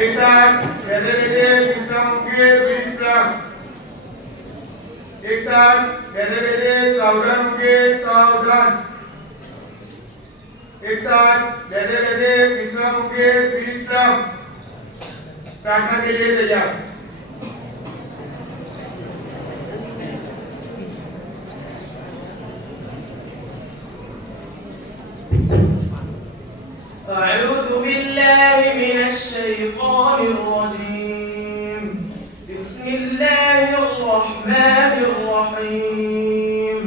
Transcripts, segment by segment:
एक साथ बैठे बैठे विश्राम होंगे विश्राम। एक साथ बैठे बैठे सावधान होंगे सावधान। एक साथ बैठे बैठे विश्राम होंगे विश्राम। प्रार्थना के लिए तैयार। أعوذ بالله من الشيطان الرجيم. بسم الله الرحمن الرحيم.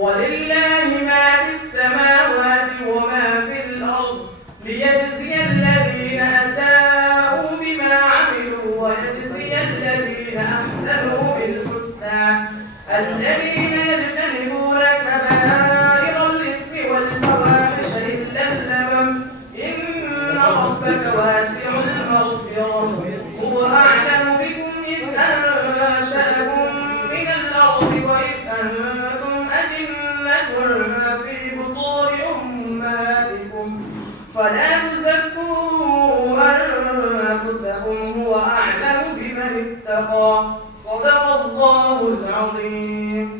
ولله ما في السماوات وما في الأرض ليجزي الذين أساءوا بما عملوا ويجزي الذين أحسنوا بالحسنى الذين يجتنبون كبائر الإثم والفواحش إلا اللمم إن ربك واسع المغفرة هو أعلم بكم إذ أنشأكم من الأرض وإذ أنتم أجنة في بطون أمهاتكم فلا تزكوا أنفسكم هو أعلم بمن اتقى صدق الله العظيم.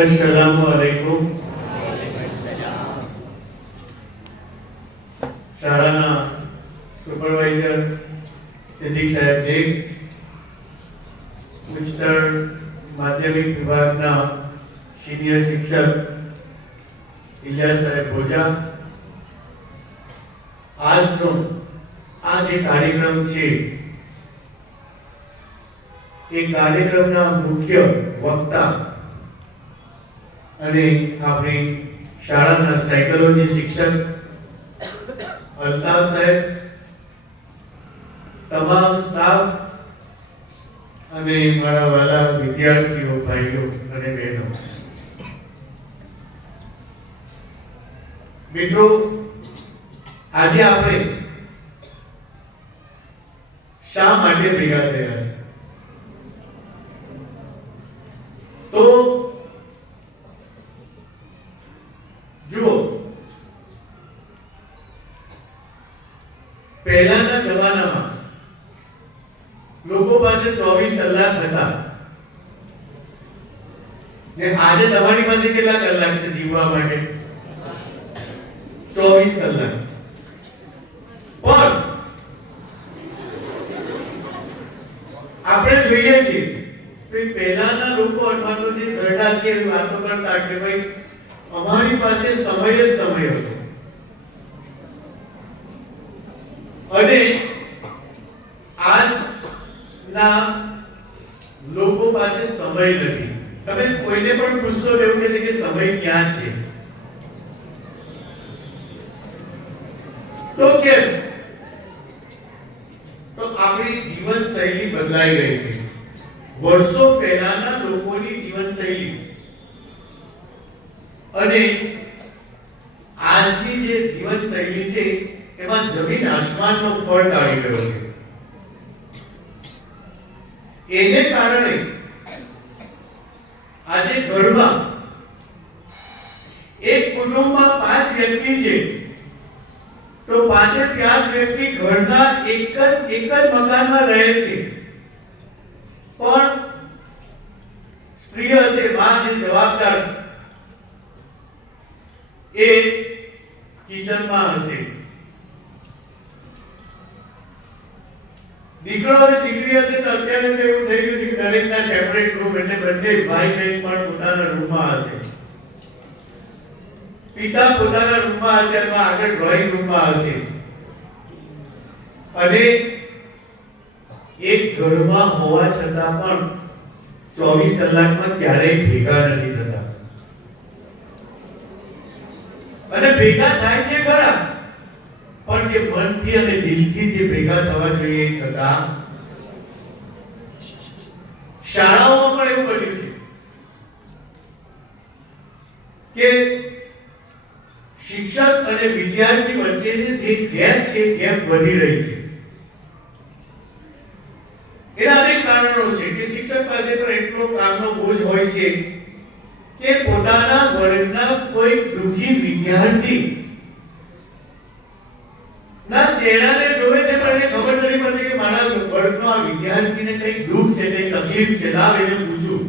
अस्सलामुअलैकुम। શાળાના સુપરવાઇઝર સિદ્દીક સાહેબ દેગ, ઉચ્ચતર માધ્યમિક વિભાગના સિનિયર શિક્ષક ઇલિયાસ સાહેબ ભોજા, આજનો આ જે કાર્યક્રમ છે એ કાર્યક્રમના મુખ્ય વક્તા અને આપણી શાળાના સાયકોલોજી શિક્ષક અલ્તાફ સાહેબ, તમામ સ્ટાફ અને મારા વાલા વિદ્યાર્થીઓ, ભાઈઓ અને બહેનો, મિત્રો, આજે આપણે શા માટે ભેગા થયા છે? તો જુઓ, પહેલાના જમાનામાં લોકો પાસે 24 કલાક હતા ને આજે તમારી પાસે કેટલા કલાક છે જીવવા માટે? 24 કલાક. પણ જોઈએ છે કે પહેલાના લોકો અથવા તો જે બેઠા છે એ વાતો કરતા કે ભાઈ અમારી પાસે સમય જ સમય હતો અને આજના લોકો પાસે સમય નથી. તમે કોઈને પણ પૂછશો એવું કહે છે કે સમય ક્યાં છે? તો કેમ? તો આપણી જીવનશૈલી બદલાઈ ગઈ છે. વર્ષો પહેલાના લોકોની જીવનશૈલી અને આજની જે જીવનશૈલી છે એમાં જમીન આસમાનનો ફરક આવી ગયો છે. એને કારણે આજે ઘરમાં એક કુટુંબમાં 5 વ્યક્તિ છે તો 5 વ્યક્તિ ઘરના એક જ મકાનમાં રહે છે, પણ સ્ત્રી હશે, માં જે જવાબદાર એ કિચનમાં હશે. દીકરો અને દીકરી હશે તો અત્યારે તો એવું થઈ ગયું છે કે દરેકના સેપરેટ રૂમ, એટલે બંને ભાઈ બહેન પણ પોતાના રૂમમાં હશે. પિતા પોતાના રૂમમાં હશે અથવા આગળ ડ્રોઈંગ રૂમમાં હશે. અને એક ઘરમાં હોવા છતાં પણ 24 કલાકમાં ક્યારેય ભેગા નથી થતા. અને ભેગા થાય છે ખરા, પણ જે મનથી અને દિલથી જે ભેગા થવા જોઈએ એ થતા. શાળાઓમાં પણ એવું બન્યું છે કે શિક્ષક અને વિદ્યાર્થી વચ્ચેની જે ગેપ છે, ગેપ વધી રહી છે. એના અનેક કારણો છે કે શિક્ષક પાસે પણ એટલો કામનો બોજ હોય છે કે પોતાના વર્ગના કોઈ દુઃખી વિદ્યાર્થી ના ચહેરાને જોવે છે પણ એને ખબર નથી પડતી કે મારા વર્ગનો આ વિદ્યાર્થીને કંઈક દુઃખ છે, કંઈક તકલીફ છે, લાવ એને પૂછું.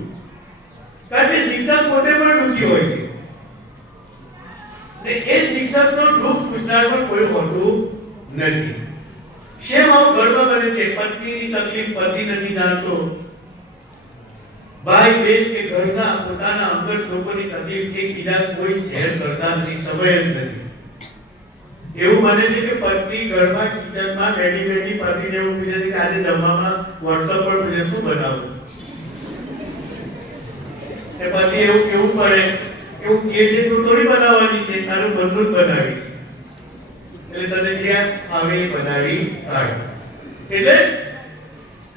કારણ કે શિક્ષક પોતે પણ દુઃખી હોય છે ને એ શિક્ષકનો દુઃખ પૂછનાર પણ કોઈ હોતું નથી. શેમ આવું ઘરમાં બને છે? પત્નીની તકલીફ પતિ નથી જાણતો, ભાઈ બહેન કે ઘરના પોતાના અંગત લોકોની તકલીફ છે બીજા કોઈ શેર કરતા નથી, સમય જ નથી. એવું બને છે કે પત્ની ઘરમાં કિચનમાં બેઠી પતિને એવું પૂછે છે કે આજે જમવામાં WhatsApp પર પૂછે શું બનાવું? એ પતિ એવું કેવું પડે, એવું કહે છે તું થોડી બનાવવાની છે, તારું મનનું જ બનાવીશ, એટલે તને જે આવે એ બનાવી કાઢ. એટલે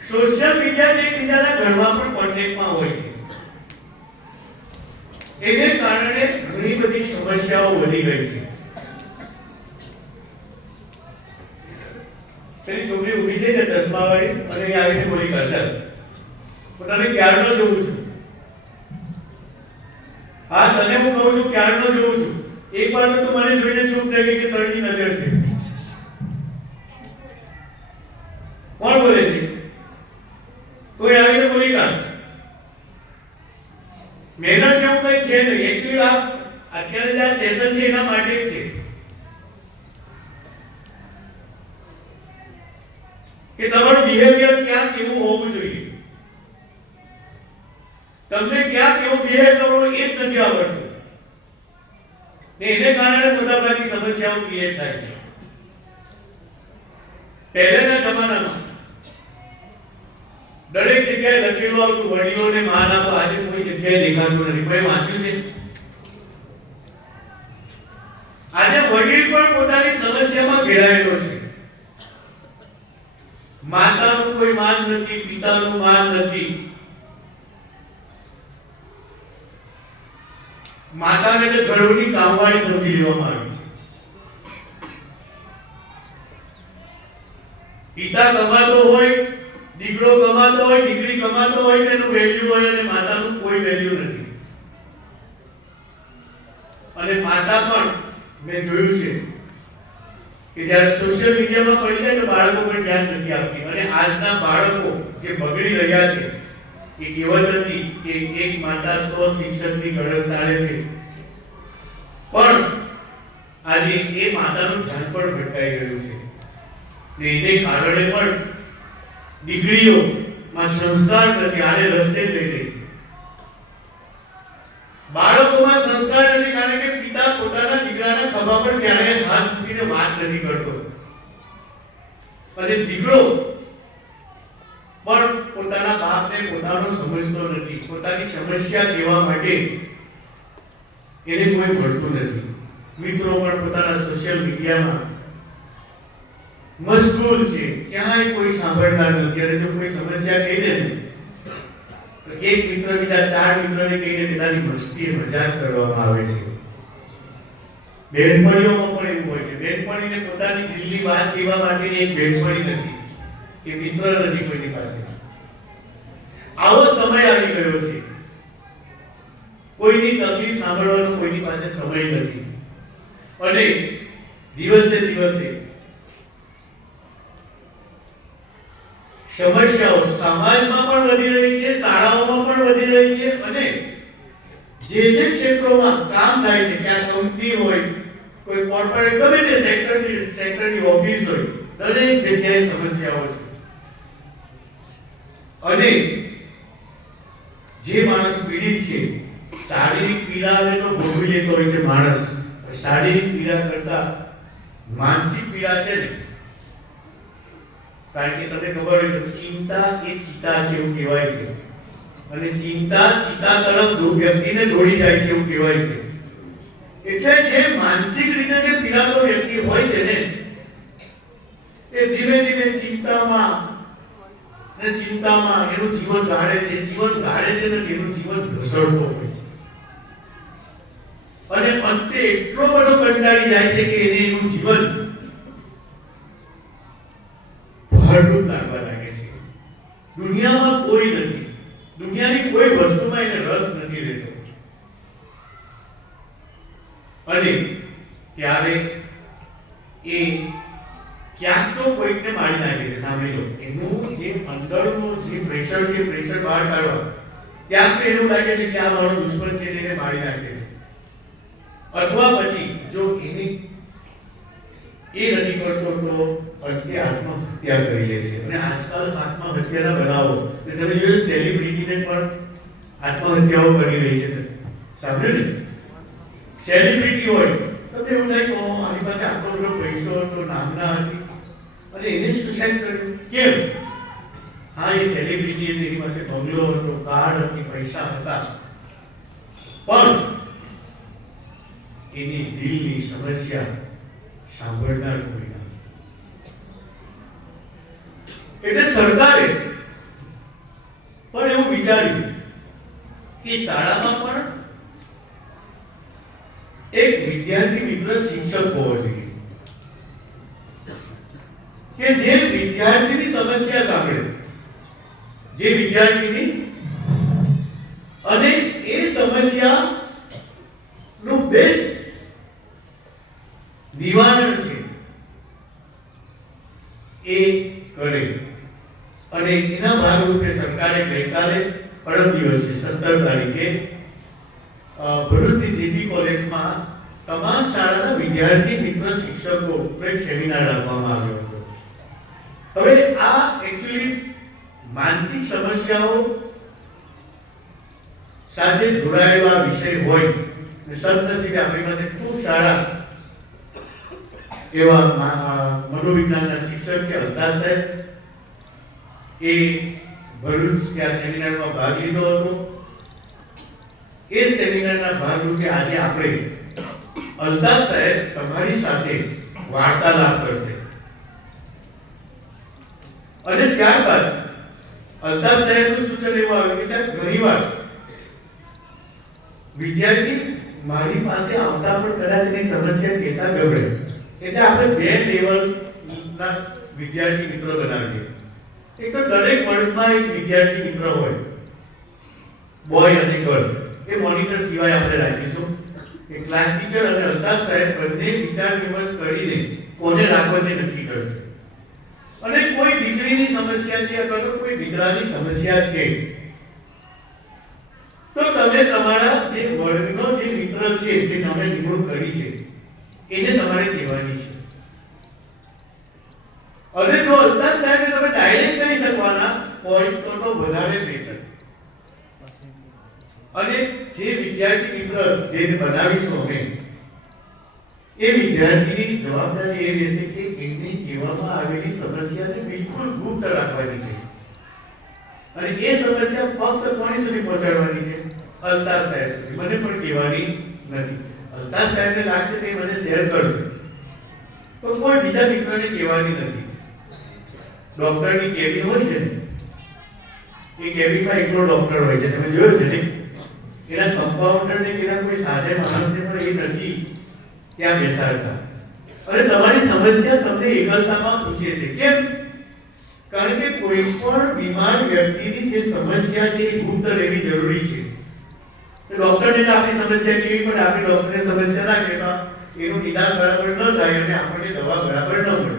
સોશિયલ મીડિયા એકબીજાના ઘરમાં પણ કોન્ટેક્ટમાં હોય છે. એને કારણે ઘણી બધી સમસ્યાઓ વધી ગઈ છે. પેલી છોકરી ઊભી છે ને ચશ્મા વાળી અને એ આવીને બોલી કરતા પોતાને ક્યારનો જોઉં છું. હા, તને હું કહું છું ક્યારનો જોઉં છું. એક વાર તો તું મને જોઈને ચૂપ થઈ ગઈ કે સરની નજર છે. કોણ બોલે છે? કોઈ આવીને બોલી કાઢ. મહેનત જેવું કઈ છે નહીં. એકચ્યુઅલી આ અત્યારે જે આ સેશન છે એના માટે જ છે કે તમારું બિહેવિયર ક્યાં કેવું હોવું જોઈએ. તમને ક્યાં કેવું બિહેવ કરવું એ જ નથી આવડતું ને એને કારણે મોટાભાગની સમસ્યાઓ ક્રિએટ થાય છે. પહેલાના જમાનામાં દરેક જગ્યાએ લખેલું આવતું વડીલોને માન આપો. આજે કોઈ જગ્યાએ દેખાતું નથી. કોઈ વાંચ્યું છે? આજે વડીલ પણ પોતાની સમસ્યામાં ઘેરાયેલો છે. માતાનું કોઈ માન નથી, પિતાનું માન નથી. માતાને તો ઘરોની કામવાળી સમજી લેવામાં આવી છે. પિતા કમાતો હોય, દીકરો કમાતો હોય, દીકરી કમાતો હોય તેનું વેલ્યુ હોય અને માતાનું કોઈ વેલ્યુ નથી. અને માતા પણ મેં જોયું છે કે જ્યારે સોશિયલ મીડિયામાં પડી જાય તો બાળકો પર ધ્યાન નથી આપતી. અને આજના બાળકો જે બગડી રહ્યા છે એ કહેવત હતી કે એક માતા 100 શિક્ષકની ગરજ સારે છે, પણ આજે એ માતાનું ધ્યાન પણ ભટકાઈ ગયું છે. ને એને કારણે પણ દીકરીઓ માં સંસ્કાર નથી, આને રસ્તે જ લઈ રહી છે. બાળકોમાં સંસ્કાર નથી કારણ કે પિતા પોતાના દીકરાના ખભા પર ક્યારેય હાથ મૂકીને વાત નથી કરતો, અને દીકરો પણ પોતાના બાપને પોતાનો સમજતો નથી. પોતાની સમસ્યા કહેવા માટે એને કોઈ મળતું નથી. મિત્રો પણ પોતાના સોશિયલ મીડિયામાં મશગુલ છે, ક્યાંય કોઈ સાંભળતા નથી. અને જો કોઈ સમસ્યા કહી દે તો એક મિત્ર બીજા 4 મિત્રને કહીને પેલાની મસ્તી મજાક કરવામાં આવે છે. બેનપણીઓમાં પણ એવું હોય છે. બેનપણીને પોતાની દિલની વાત કહેવા માટેની એક બેનપણી નથી, કે મિત્ર નથી કોઈની પાસે. આવો સમય આવી ગયો છે. કોઈની તકલીફ સાંભળવાનો કોઈની પાસે સમય નથી. અને દિવસે દિવસે સમસ્યાઓ સમાજમાં પણ વધી રહી છે, શાળાઓમાં પણ વધી રહી છે, અને જે ક્ષેત્રોમાં કામ થાય છે, ક્યાં કંપની હોય, કોઈ કોર્પોરેટ ગમે તે સેક્ટરની ઓફિસ હોય, દરેક જગ્યાએ સમસ્યાઓ છે. અને જે માણસ પીડિત છે, શારીરિક પીડાને તો ભોગવી લેતો હોય છે માણસ. શારીરિક પીડા કરતા માનસિક પીડા છે ને, કારણ કે તમને ખબર હોય તો ચિંતા એ ચિતા છે એવું કહેવાય છે, અને ચિંતા ચિતા તરફ વ્યક્તિને દોડી જાય છે એવું કહેવાય છે. એટલે જે માનસિક રીતે જે પીડાતો વ્યક્તિ હોય છે ને, એ ધીમે ધીમે ચિંતામાં એનું જીવન ગાળે છે. જીવન ગાળે છે ને એનું જીવન ઘસડતો હોય છે, અને અંતે એટલો બધો કંટાળી જાય છે કે એને એનું જીવન ભરડું લાગવા લાગે છે. દુનિયામાં કોઈ નથી, દુનિયાની કોઈ વસ્તુમાં એને રસ નથી રહેતો. અને ત્યારે એ ક્યાંક તો કોઈકને મારી નાખે છે. સાંભળી લો, એનું જે અંદરનું જે પ્રેશર છે, પ્રેશર બહાર કાઢવા ક્યાંક તો એવું લાગે છે કે આ મારો દુશ્મન છે, એને મારી નાખે છે. અથવા પછી જો એની એ નથી કરતો તો અંતે આત્મહત્યા કરી લે છે. અને આજકાલ આત્મહત્યાના બનાવો તમે જોયું, સેલિબ્રિટીને પણ આત્મહત્યાઓ કરી રહી છે. સાંભળ્યું ને? સેલિબ્રિટી હોય તો એવું થાય કે આની પાસે આટલો બધો પૈસો હતો, નામના હતી, અને એને સુસાઇડ કર્યું. કેમ? હા, એ સેલિબ્રિટી હતી, એની પાસે બંગલો હતો, કાર હતી, પૈસા હતા, પણ એની દિલની સમસ્યા સાંભળનાર કોઈ ના. એટલે સરકારે પણ એવું વિચાર્યું કે શાળામાં પણ એક વિદ્યાર્થી મિત્ર શિક્ષક હોવો જોઈએ, કે જે વિદ્યાર્થીની સમસ્યા સાંભળે, જે વિદ્યાર્થીની, અને એ સમસ્યા નું બેસ્ટ નિવારણ છે એ કરે. અને એના ભાગરૂપે સરકારે ગઈકાલે પરમ દિવસે 17 તારીખે ભરૂચની જીપી કોલેજમાં તમામ શાળાના વિદ્યાર્થી મિત્ર શિક્ષકો ઉપર સેમિનાર રાખવામાં આવ્યો હતો. હવે આ એકચ્યુઅલી માનસિક સમસ્યાઓ સાથે જોડાયેલા વિષય હોય, સદનસીબે આપણી પાસે ખૂબ સારા એવા મનોવિજ્ઞાનના શિક્ષક છે અલ્તાફ સાહેબ. એ ભરૂચ ત્યાં સેમિનારમાં ભાગ લીધો હતો. એ સેમિનારના ભાગરૂપે આજે આપણે અલ્તાફ સાહેબ તમારી સાથે વાર્તાલાપ કરશે. અને ત્યારબાદ અલ્તાફ સાહેબનું સૂચન એવું આવ્યું કે સાહેબ ઘણીવાર વિદ્યાર્થી મારી પાસે આવતા પણ કદાચ એની સમસ્યા કહેતા ગભરે, એટલે આપણે 2 લેવલના વિદ્યાર્થી મિત્રો બનાવીએ. એક તો દરેક વર્ગમાં એક વિદ્યાર્થી મિત્ર હોય, બોય અને ગર્લ. એ મોનિટર સિવાય આપણે રાખીશું કે ક્લાસ ટીચર અને અલ્તાફ સાહેબ બંને વિચાર વિમર્શ કરીને કોને રાખવો છે નક્કી કરશે. અને કોઈ દીકરીની સમસ્યા છે અથવા તો કોઈ દીકરાની સમસ્યા છે તો તમે તમારા જે વર્ગનો જે મિત્ર છે, જે તમે નિમણૂક કરી છે, એને તમારે કહેવાની છે. અને જો અલ્તાફ સાહેબને તમે ડાયરેક્ટ કહી શકવાના પોઈન્ટનો વધારે બેટર. અને જે વિદ્યાર્થી મિત્ર જે બનાવીશું અમે, એ વિદ્યાર્થીની જવાબદારી એ રહેશે કે એમની કહેવામાં આવેલી સમસ્યાને બિલકુલ ગુપ્ત રાખવાની છે. અને એ સમસ્યા ફક્ત કોની સુધી પહોંચાડવાની છે? અલ્તાફ સાહેબ સુધી. મને પણ કહેવાની નથી. અલ્તાફ સાહેબને લાગશે કે મને શેર કરશે, તો કોઈ બીજા મિત્રને કહેવાની નથી. ડોક્ટરની કેબિન હોય છે ને, એ કેબિનમાં એકલો ડોક્ટર હોય છે, તમે જોયું છે ને? એના કમ્પાઉન્ડર ને એના કોઈ સાધે માણસને પણ એ નથી ત્યાં બેસાડતા. અને તમારી સમસ્યા તમને એકલતામાં પૂછે છે. કેમ? કારણ કે કોઈ પણ બીમાર વ્યક્તિની જે સમસ્યા છે એ ગુપ્ત રહેવી જરૂરી છે. તો ડોક્ટરને આપણી સમસ્યા કેવી પણ આપણે ડોક્ટરને સમસ્યા ના કહેતા, એનું નિદાન બરાબર ન થાય અને આપણને દવા બરાબર ન મળે.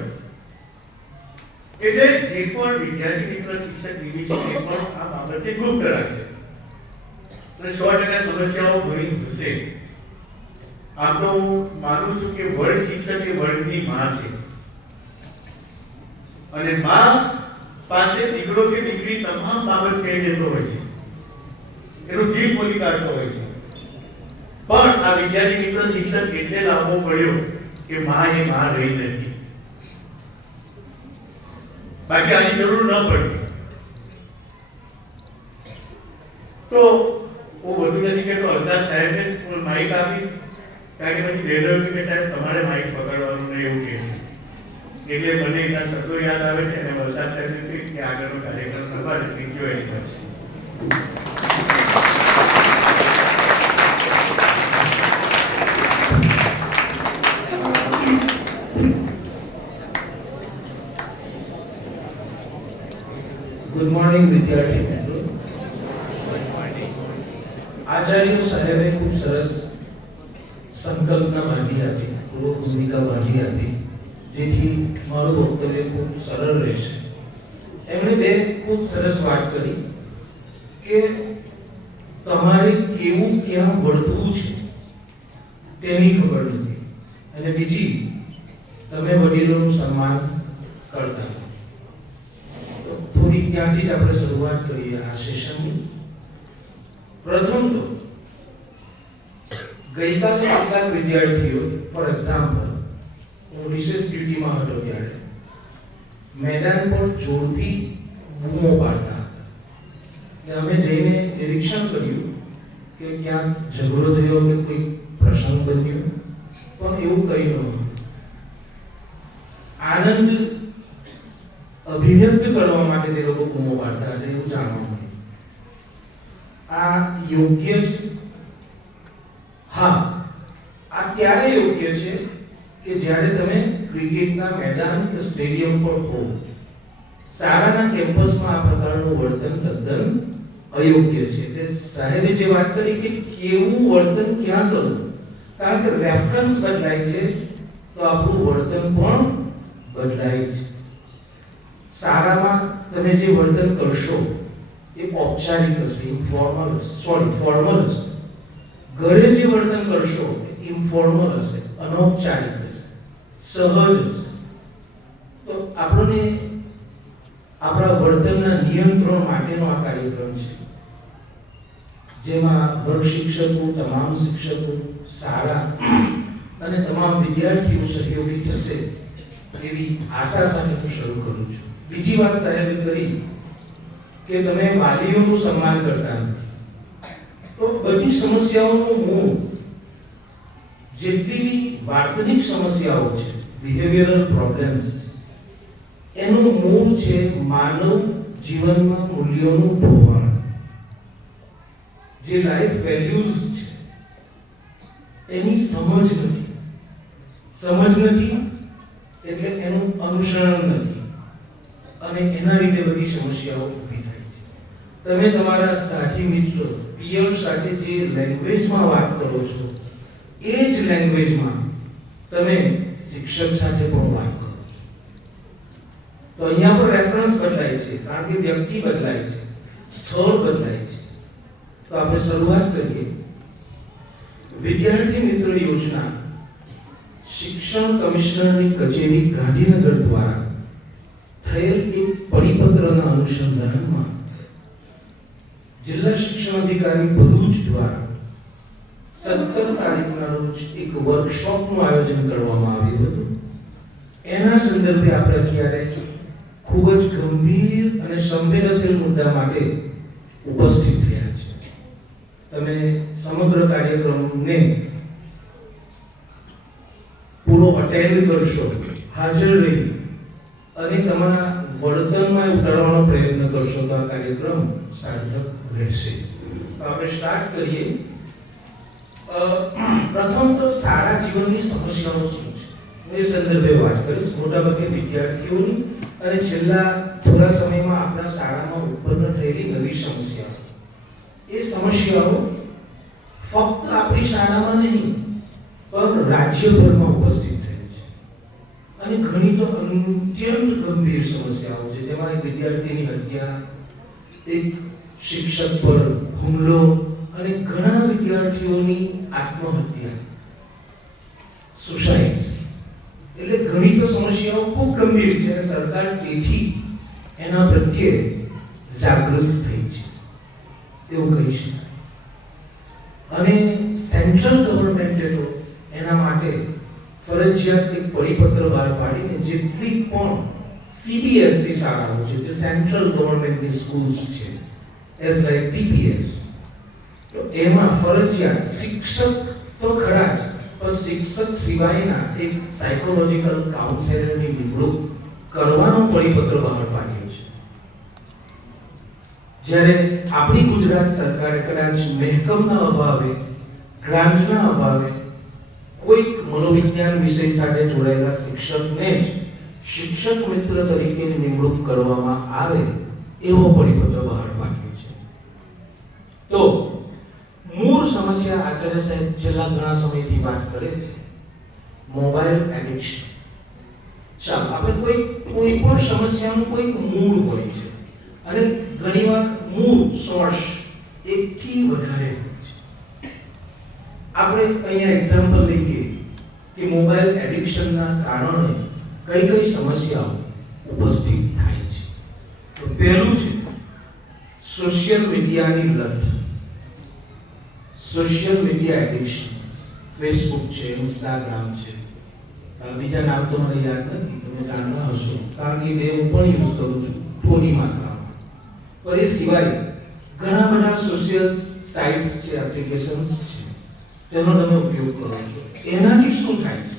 એટલે જે પણ વિદ્યાર્થી મિત્ર શિક્ષક દીદી છે એ પણ આ બાબતને ગુપ્ત રાખશે. અને 100% સમસ્યાઓ ઘણી હશે. આમ તો હું માનું છું કે વર્ગ શિક્ષક એ વર્ગની માં છે. અને માં પાસે દીકરો કે દીકરી તમામ બાબત કહી દેતો હોય છે, એનું દિલ બોલી કાઢતો હોય છે. પણ આ વિદ્યાર્થી મિત્ર શિક્ષક એટલે લાવવો પડ્યો કે માં એ માં રહી નથી, બાકી આની જરૂર ન પડતી. તો હું વધુ નથી કહેતો, અલ્તાફ સાહેબને માઇક આપીશ, કારણ કે પછી ડેડર કે સાહેબ તમારે માઇક પકડવાનું નહીં એવું કહે છે. એટલે મને એના શબ્દો યાદ આવે છે અને અલ્તાફ સાહેબને કહીશ કે આગળનો કાર્યક્રમ સભા વિડીયો એડિટ કરશે. ગુડ મોર્નિંગ વિદ્યાર્થી મિત્રો. આચાર્ય સાહેબે ખૂબ સરસ સંકલ્પના બાંધી આપી, પૂર્વ ભૂમિકા બાંધી આપી, જેથી મારું વક્તવ્ય ખૂબ સરળ રહેશે. એમણે બે ખૂબ સરસ વાત કરી કે તમારે કેવું ક્યાં વળતવું છે તેની ખબર નથી, અને બીજી તમે વડીલોનું સન્માન કરતા. થોડી ત્યાંથી જ આપણે શરૂઆત કરીએ આ સેશનની. પ્રથમ તો ગઈકાલે કેટલાક વિદ્યાર્થીઓ, ફોર એક્ઝામ્પલ, હું રિસેસ ડ્યુટીમાં હતો ત્યારે મેદાન પર જોરથી બૂમો પાડતા હતા. એટલે અમે જઈને નિરીક્ષણ કર્યું કે ક્યાંક ઝઘડો થયો કે કોઈ પ્રસંગ બન્યો, પણ એવું કંઈ નહોતું. આનંદ અભિવ્યક્ત કરવા માટે તે લોકો બૂમો પાડતા હતા, એવું જાણવા મળ્યું. આ યોગ્ય છે? હા, આ ત્યારે યોગ્ય છે કે જ્યારે તમે ક્રિકેટના મેદાન કે સ્ટેડિયમ પર હો. શાળાના કેમ્પસમાં આ પ્રકારનું વર્તન તદ્દન અયોગ્ય છે. એટલે સાહેબે જે વાત કરી કે કેવું વર્તન ક્યાં કરવું, કારણ કે રેફરન્સ બદલાય છે તો આપણું વર્તન પણ બદલાય છે. શાળામાં તમે જે વર્તન કરશો એ ઔપચારિક હશે, ફોર્મલ હશે. ઘરે જે વર્તન કરશો એ ઇન્ફોર્મલ હશે, અનૌપચારિક હશે, સહજ હશે. તો આપણને આપણા વર્તનના નિયંત્રણ માટેનો આ કાર્યક્રમ છે, જેમાં વર્ગ શિક્ષકો, તમામ શિક્ષકો, શાળા અને તમામ વિદ્યાર્થીઓ સહયોગી થશે એવી આશા સાથે હું શરૂ કરું છું. બીજી વાત સાહેબે કરી કે તમે વાલીઓનું સન્માન કરતા નથી. તો બધી સમસ્યાઓનું મૂળ, જેટલી વર્તનિક સમસ્યાઓ છે, બિહેવિયરલ પ્રોબ્લેમ્સ, એનું મૂળ છે માનવ જીવનમાં મૂલ્યોનું ધોવાણ. જે લાઈફ વેલ્યુઝ છે એની સમજ નથી એટલે એનું અનુસરણ નથી, અને એના લીધે બધી સમસ્યાઓ ઊભી થાય છે. તમે તમારા સાથી મિત્રો, પિયર સાથે જે લેંગ્વેજમાં વાત કરો છો એ જ લેંગ્વેજમાં તમે શિક્ષક સાથે પણ વાત કરો છો. તો અહીંયા પર રેફરન્સ બદલાય છે, કારણ કે વ્યક્તિ બદલાય છે, સ્થળ બદલાય છે. તો આપણે શરૂઆત કરીએ. વિદ્યાર્થી મિત્ર યોજના શિક્ષણ કમિશનરની કચેરી ગાંધીનગર દ્વારા થયેલ એક પરિપત્રના અનુસંધાનમાં જિલ્લા શિક્ષણ અધિકારી ભરૂચ દ્વારા 17 તારીખના રોજ એક વર્કશોપનું આયોજન કરવામાં આવ્યું હતું. એના સંદર્ભે આપણે અત્યારે ખૂબ જ ગંભીર અને સંવેદનશીલ મુદ્દા માટે ઉપસ્થિત થયા છે. તમે સમગ્ર કાર્યક્રમને પૂરો અટેન્ડ કરશો, હાજર રહી અને તમારા વર્તનમાં ઉતારવાનો પ્રયત્ન કરશો તો આ કાર્યક્રમ સાર્થક રહેશે. તો આપણે સ્ટાર્ટ કરીએ. પ્રથમ તો સારા જીવનની સમસ્યાઓ શું છે એ સંદર્ભે વાત કરીશ. મોટાભાગે વિદ્યાર્થીઓની અને છેલ્લા થોડા સમયમાં આપણા શાળામાં ઉત્પન્ન થયેલી નવી સમસ્યાઓ. એ સમસ્યાઓ ફક્ત આપણી શાળામાં નહીં પણ રાજ્યભરમાં ઉપસ્થિત થઈ છે અને ઘણી તો અત્યંત ગંભીર સમસ્યાઓ છે, જેમાં એક વિદ્યાર્થીની હત્યા, એક શિક્ષક પર હુમલો અને ઘણા વિદ્યાર્થીઓની આત્મહત્યા, સુસાઇડ. એટલે ઘણી તો સમસ્યાઓ ખૂબ ગંભીર છે અને સરકાર તેથી એના પ્રત્યે જાગૃત થઈ છે એવું કહી શકાય. અને સેન્ટ્રલ ગવર્મેન્ટે તો એના માટે ફરજિયાત એક પરિપત્ર બહાર પાડીને જેટલી પણ સીબીએસઈ શાળાઓ છે, જે સેન્ટ્રલ ગવર્મેન્ટની સ્કૂલ્સ છે, એઝ લાઈક ડીપીએસ, તો એમાં ફરજિયાત શિક્ષક તો ખરા જ, પણ શિક્ષક સિવાયના એક સાયકોલોજીકલ કાઉન્સેલરની નિમણૂક કરવાનો પરિપત્ર બહાર પાડ્યો છે. જ્યારે આપણી ગુજરાત સરકારે કદાચ મહેકમના અભાવે, ગ્રાન્ટના અભાવે કોઈક મનોવિજ્ઞાન વિષય સાથે જોડાયેલા શિક્ષકને જ શિક્ષક મિત્ર તરીકેની નિમણૂક કરવામાં આવે એવો પરિપત્ર બહાર પાડ્યો છે. તો મૂળ સમસ્યા આચાર્ય સાહેબ છેલ્લા ઘણા સમયથી વાત કરે છે, મોબાઈલ એડિક્શન. ચાલો, આપણે કોઈ પણ સમસ્યાનું કોઈ મૂળ હોય છે અને ઘણીવાર મૂળ સોર્સ એકથી વધારે હોય છે. આપણે અહીંયા એક્ઝામ્પલ લઈએ કે મોબાઈલ એડિક્શનના કારણે કઈ કઈ સમસ્યાઓ ઉપસ્થિત થાય છે. તો પહેલું છે સોશિયલ મીડિયાની લત, સોશિયલ મીડિયા એડિક્શન. ફેસબુક છે, ઇન્સ્ટાગ્રામ છે, બીજા નામ તો મને યાદ નથી, તમે જાણતા હશો કારણ કે બે હું પણ યુઝ કરું છું થોડી માત્રામાં. પણ એ સિવાય ઘણા બધા સોશિયલ સાઇટ્સ છે, એપ્લિકેશન્સ છે, તેનો તમે ઉપયોગ કરો છો. એનાથી શું થાય છે?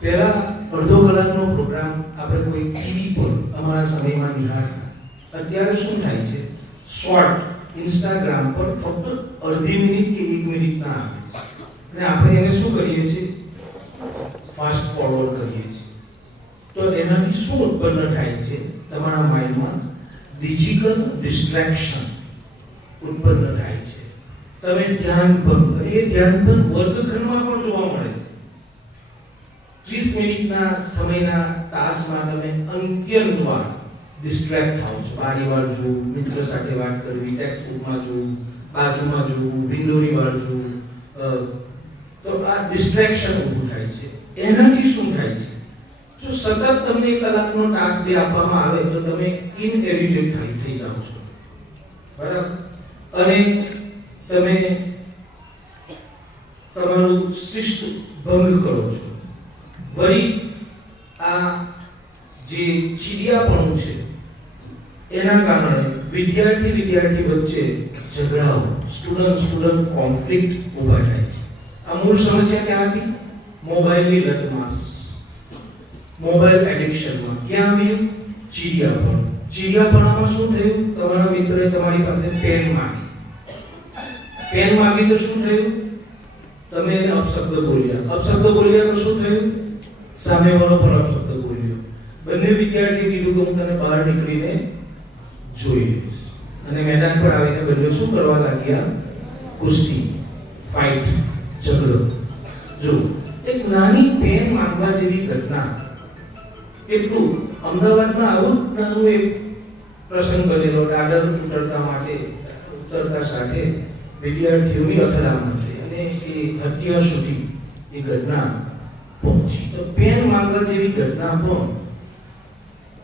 પહેલા અડધો કલાકનો પ્રોગ્રામ આપણે કોઈ ટીવી પર અમારા સમયમાં નિહાળતા. અત્યારે શું થાય છે? શોર્ટ ઇન્સ્ટાગ્રામ પર ફક્ત અડધી મિનિટ કે 1 મિનિટના આવે છે અને આપણે એને શું કરીએ છીએ? ફાસ્ટ ફોરવર્ડ કરીએ છીએ. તો એનાથી શું ઉત્પન્ન થાય છે? તમારા માઇન્ડમાં ડિજિટલ ડિસ્ટ્રેક્શન ઉત્પન્ન થાય છે. તમે ધ્યાન ભંગ, એ ધ્યાન ભંગ વર્ગખંડમાં પણ જોવા મળે છે. 30 મિનિટના સમયના તાસમાં તમે અંત્યવાર ડિસ્ટ્રેક્ટ થાઓ છો. બારીવાર જોવું, મિત્ર સાથે વાત કરવી, ટેક્સ્ટ બુકમાં જોવું, બાજુમાં જોવું, વિન્ડોની બહાર જોવું, તો આ ડિસ્ટ્રેક્શન ઊભું થાય છે. એનાથી શું થાય છે? જો સતત તમને 1 કલાકનો ટાસ્ક બે આપવામાં આવે તો તમે ઇનએરિટેટ થઈ જાઓ છો, બરાબર? અને તમે તમારું શિસ્ત ભંગ કરો છો. વળી આ જે ચીડિયાપણું છે એના કારણે વિદ્યાર્થી વચ્ચે ઝઘડાઓ, સ્ટુડન્ટ કોન્ફ્લિક્ટ ઊભા થાય છે. આ મૂળ સમસ્યા ક્યાંથી? મોબાઈલની લતમાં, મોબાઈલ એડિક્શનમાં. ક્યાં આવ્યું? ચીડિયાપણ. ચીડિયાપણામાં શું થયું? તમારા મિત્રએ તમારી પાસે પેન માંગી. પેન માંગી તો શું થયું? તમે એને અપશબ્દ બોલ્યા. અપશબ્દ બોલ્યા તો શું થયું? સામેવાળો પણ અપશબ્દ બોલ્યો. બંને વિદ્યાર્થીએ કીધું કે હું તને બહાર નીકળીને જોઈ લઈશ. અને મેદાન પર આવીને બંને શું કરવા લાગ્યા? કુસ્તી, ફાઇટ, ઝઘડો. જો એક નાની પેન માંગવા જેવી ઘટના, કેટલું અમદાવાદમાં આવું નાનું એક પ્રસંગ બનેલો. દાદર ઉતરતા સાથે વિદ્યાર્થીઓની અથડામણ થઈ અને એ હત્યા સુધી એ ઘટના પહોંચી. તો પેન માંગવા જેવી ઘટના પણ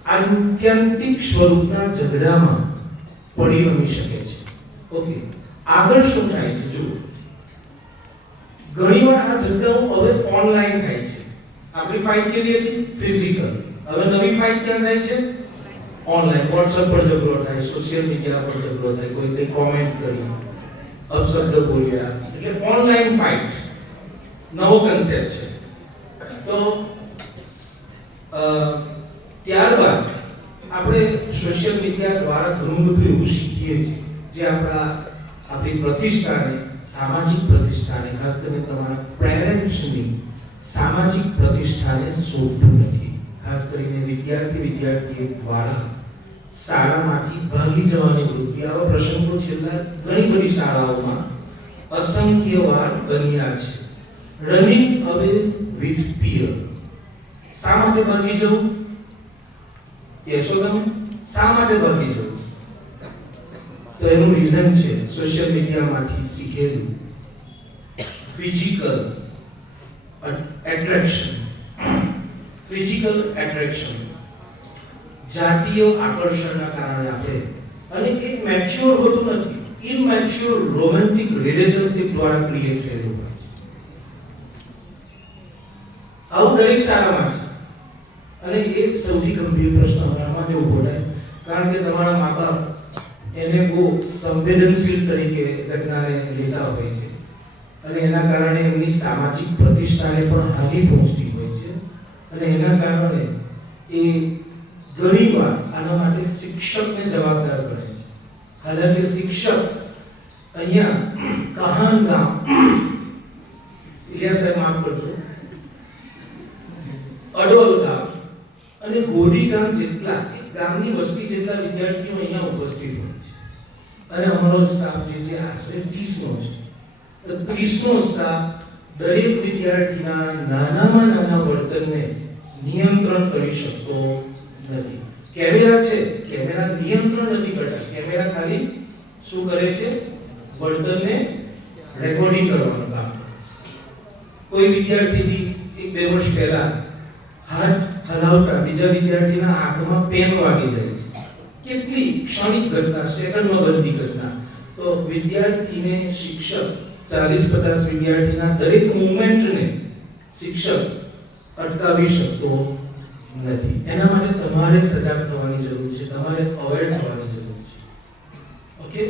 આત્યંતિક સ્વરૂપના ઝઘડામાં પરિણમી શકે છે. ઓકે, આગળ શું થાય છે જુઓ. ઘણીવાર આ ઝઘડાઓ હવે ઓનલાઈન થાય છે. આપણી ફાઇટ કેવી હતી? ફિઝિકલ. હવે નવી ફાઇટ ક્યાં થાય છે? ઓનલાઈન. WhatsApp પર ઝઘડો થાય, સોશિયલ મીડિયા પર ઝઘડો થાય, કોઈ કંઈ કોમેન્ટ કરી, અપશબ્દ બોલ્યા, એટલે ઓનલાઈન ફાઇટ નવો કન્સેપ્ટ છે. તો ત્યારબાદ આપણે સોશિયલ મીડિયા દ્વારા ઘણું બધું એવું શીખીએ છીએ જે આપણી પ્રતિષ્ઠાને, સામાજિક પ્રતિષ્ઠાને, ખાસ કરીને તમારા પેરેન્ટ્સની સામાજિક પ્રતિષ્ઠાને શોધતું નથી. ખાસ કરીને વિદ્યાર્થી વાળા શાળામાંથી ભાગી જવાની વૃત્તિ, આવા પ્રસંગો છેલ્લા ઘણી બધી શાળાઓમાં અસંખ્ય વાર બન્યા છે. રનિંગ અવે વિથ પિયર. શા માટે ભાગી જવું? કહેશો તમે શા માટે ભાગી જવું? તો એનું રીઝન છે સોશિયલ મીડિયામાંથી શીખેલું ફિઝિકલ એટ્રેક્શન. ફિઝિકલ એટ્રેક્શન, જાતીય આકર્ષણના કારણે આપણે, અને એક મેચ્યોર હોતું નથી, ઇમેચ્યોર રોમેન્ટિક રિલેશનશિપ દ્વારા ક્રિએટ થયેલું હોય છે. આવું દરેક શાળામાં છે. અને એ સૌથી ગંભીર પ્રશ્ન અમારા માટે ઉભો થાય, કારણ કે તમારા મા બાપ એને બહુ સંવેદનશીલ તરીકે ઘટનાને લેતા હોય છે, અને એના કારણે એમની સામાજિક પ્રતિષ્ઠાને પણ હાનિ પહોંચતી હોય છે. અને એના કારણે એ ઘણીવાર આના માટે શિક્ષકને જવાબદાર ગણે છે. હાલાકી શિક્ષક અહીંયા કહાન ગામ, ઇલિયાસ સાહેબ માફ કરજો, અડોલ ગામ અને ગોડી ગામ જેટલા ગામની વસ્તી જેટલા વિદ્યાર્થીઓ અહીંયા ઉપસ્થિત હોય છે. અને અમારો સ્ટાફ જે છે આશરે 30નો છે. 30નો સ્ટાફ દરેક વિદ્યાર્થીના નાનામાં નાના વર્તનને નિયંત્રણ કરી શકતો નથી. કેમેરા છે, કેમેરા નિયંત્રણ નથી કરતા. કેમેરા ખાલી શું કરે છે? વર્તનને રેકોર્ડિંગ કરવાનું કામ. કોઈ વિદ્યાર્થી 1-2 વર્ષ પહેલા હાથ હલાવતા બીજા વિદ્યાર્થીના આંખમાં પેન વાગી જાય છે. કેટલી ક્ષણિક ઘટના, સેકન્ડમાં બનતી ઘટના. તો વિદ્યાર્થીને શિક્ષક 40-50 વિદ્યાર્થીના દરેક મૂવમેન્ટને શિક્ષક અટકાવી શકતો નથી. એના માટે તમારે સજાગ થવાની જરૂર છે, તમારે અવેર થવાની જરૂર છે. ઓકે,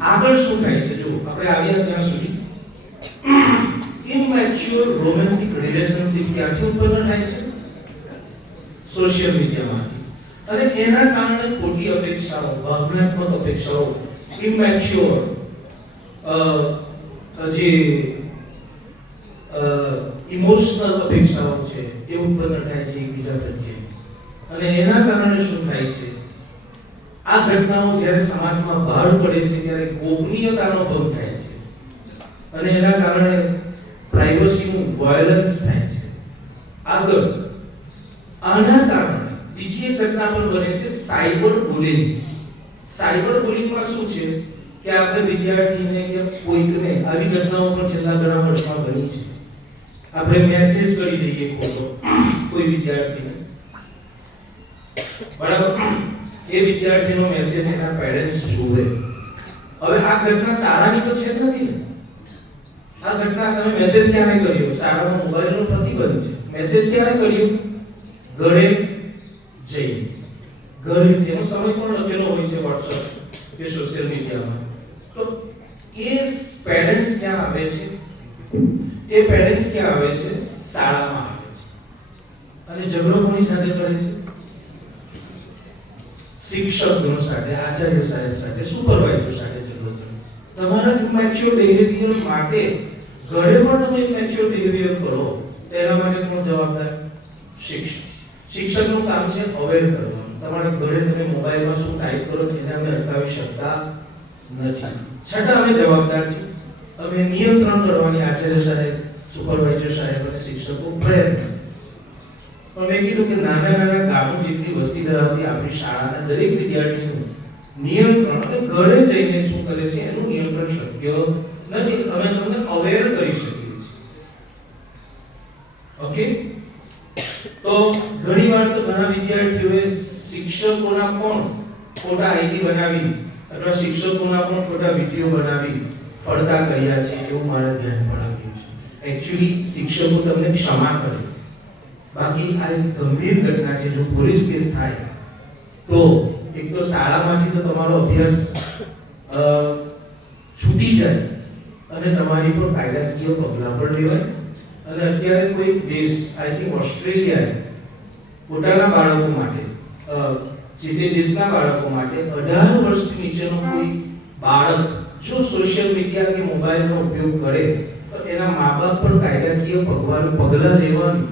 આગળ શું થાય છે? જો આપણે આવ્યા ત્યાં સુધી, ઇમેચ્યોર રોમેન્ટિક રિલેશનશિપ ક્યાંથી ઉત્પન્ન થાય છે? સોશિયલ મીડિયામાંથી. અને એના કારણે ખોટી અપેક્ષાઓ, ભાવનાત્મક અપેક્ષાઓ, ઇમેચ્યોર જે ઇમોશનલ અપેક્ષાઓ છે એ ઉત્પન્ન થાય છે એકબીજા પ્રત્યે. અને એના કારણે શું થાય છે? આ ઘટનાઓ જ્યારે સમાજમાં બહાર પડે છે ત્યારે ગોપનીયતાનો ભંગ થાય છે, અને એના કારણે પ્રાઇવસીનું વાયોલન્સ થાય છે. આગળ આના કારણે બીજી એક ઘટના પણ બને છે, સાયબર બુલિંગ. સાયબર બુલિંગમાં શું છે કે આપણે વિદ્યાર્થીને કે કોઈકને, આવી ઘટનાઓ પણ છેલ્લા ઘણા વર્ષમાં બની છે, આપણે મેસેજ કરી દઈએ ખોટો કોઈ વિદ્યાર્થીને, બરાબર? એ વિદ્યાર્થીનો મેસેજ એના પેરેન્ટ્સ જોવે. હવે આ ઘટના શાળાની તો છે જ નથી ને. આ ઘટના તમે મેસેજ ક્યારે કર્યો? શાળામાં મોબાઈલનો પ્રતિબંધ છે. મેસેજ ક્યારે કર્યો? ઘરે જઈ. ઘરે તેનો સમય પણ લખેલો હોય છે WhatsApp કે સોશિયલ મીડિયામાં. તો એ પેરેન્ટ્સ ક્યાં આવે છે? એ પેરેન્ટ્સ ક્યાં આવે છે? શાળામાં આવે છે. અને ઝઘડો કોની સાથે કરે છે? શિક્ષકો સાથે, આચાર્ય સાહેબ સાથે, સુપરવાઇઝર સાથે ઝઘડો કરે. તમારા ઇમેચ્યોર બિહેવિયર માટે ઘરે પણ તમે ઇમેચ્યોર બિહેવિયર કરો, તેના માટે કોણ જવાબદાર? શિક્ષક. શિક્ષકનું કામ છે અવેર કરવાનું. તમારા ઘરે તમે મોબાઈલમાં શું ટાઈપ કરો તેને અમે અટકાવી શકતા નથી, છતાં અમે જવાબદાર છીએ. અમે નિયંત્રણ કરવાની આચાર્ય સાહેબ, સુપરવાઇઝર સાહેબ અને શિક્ષકો પ્રયત્ન. પણ મેં કીધું કે નાના નાના ગામો જેટલી વસ્તી ધરાવતી આપણી શાળાના દરેક વિદ્યાર્થીનું નિયંત્રણ અને ઘરે જઈને શું કરે છે એનું નિયંત્રણ શક્ય નથી. અમે તમને અવેર કરી શકીએ છીએ. ઓકે, તો ઘણીવાર તો ઘણા વિદ્યાર્થીઓએ શિક્ષકોના પણ ખોટા આઈડી બનાવી અથવા શિક્ષકોના પણ ખોટા વિડીયો બનાવી ફળતા કર્યા છે એવું મારા ધ્યાન પર આવ્યું છે. એકચ્યુઅલી શિક્ષકો તમને ક્ષમા કરે છે, બાકી આ એક ગંભીર ઘટના છે. જો પોલીસ કેસ થાય તો એક તો શાળામાંથી તો તમારો અભ્યાસ છૂટી જાય અને તમારી પર કાયદાકીય પગલાં પણ લેવાય. અને અત્યારે કોઈ દેશ, આઈ થિંક ઓસ્ટ્રેલિયાએ પોતાના બાળકો માટે જે તે દેશના બાળકો માટે 18 વર્ષથી નીચેનો કોઈ બાળક જો સોશિયલ મીડિયા કે મોબાઈલનો ઉપયોગ કરે તો એના મા-બાપ પર કાયદાકીય પગલાં લેવાનું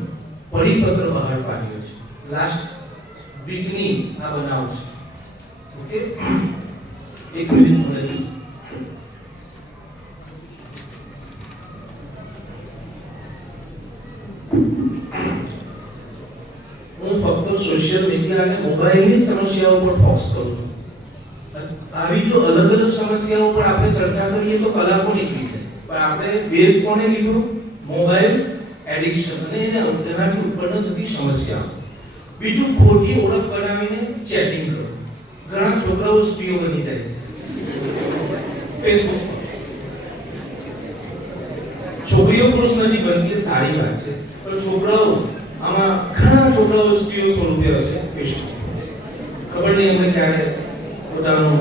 પરિપત્ર બહાર પાડ્યો છે. લાસ્ટ વીકની આ બનાવ છે. ઓકે, એક મિનિટ મને હું ફક્ત સોશિયલ મીડિયા અને મોબાઈલની સમસ્યાઓ પર ફોકસ કરું છું. આવી જો અલગ અલગ સમસ્યાઓ પર આપણે ચર્ચા કરીએ તો કલાકો નીકળી જાય, પણ આપણે બેઝ કોને લીધું? મોબાઈલ એડિક્શન અને એનાથી ઉત્પન્ન થતી સમસ્યાઓ. બીજું, ખોટી ઓળખ બનાવીને ચેટિંગ કરો. ઘણા છોકરાઓ સ્ત્રીઓ બની જાય છે ફેસબુક. છોકરીઓ પુરુષ નથી બનતી, સારી વાત છે, પણ છોકરાઓ આમાં ઘણા છોકરાઓ સ્ત્રીઓ સ્વરૂપે હશે ફેસબુક. ખબર નહીં એમને ક્યારે પોતાનું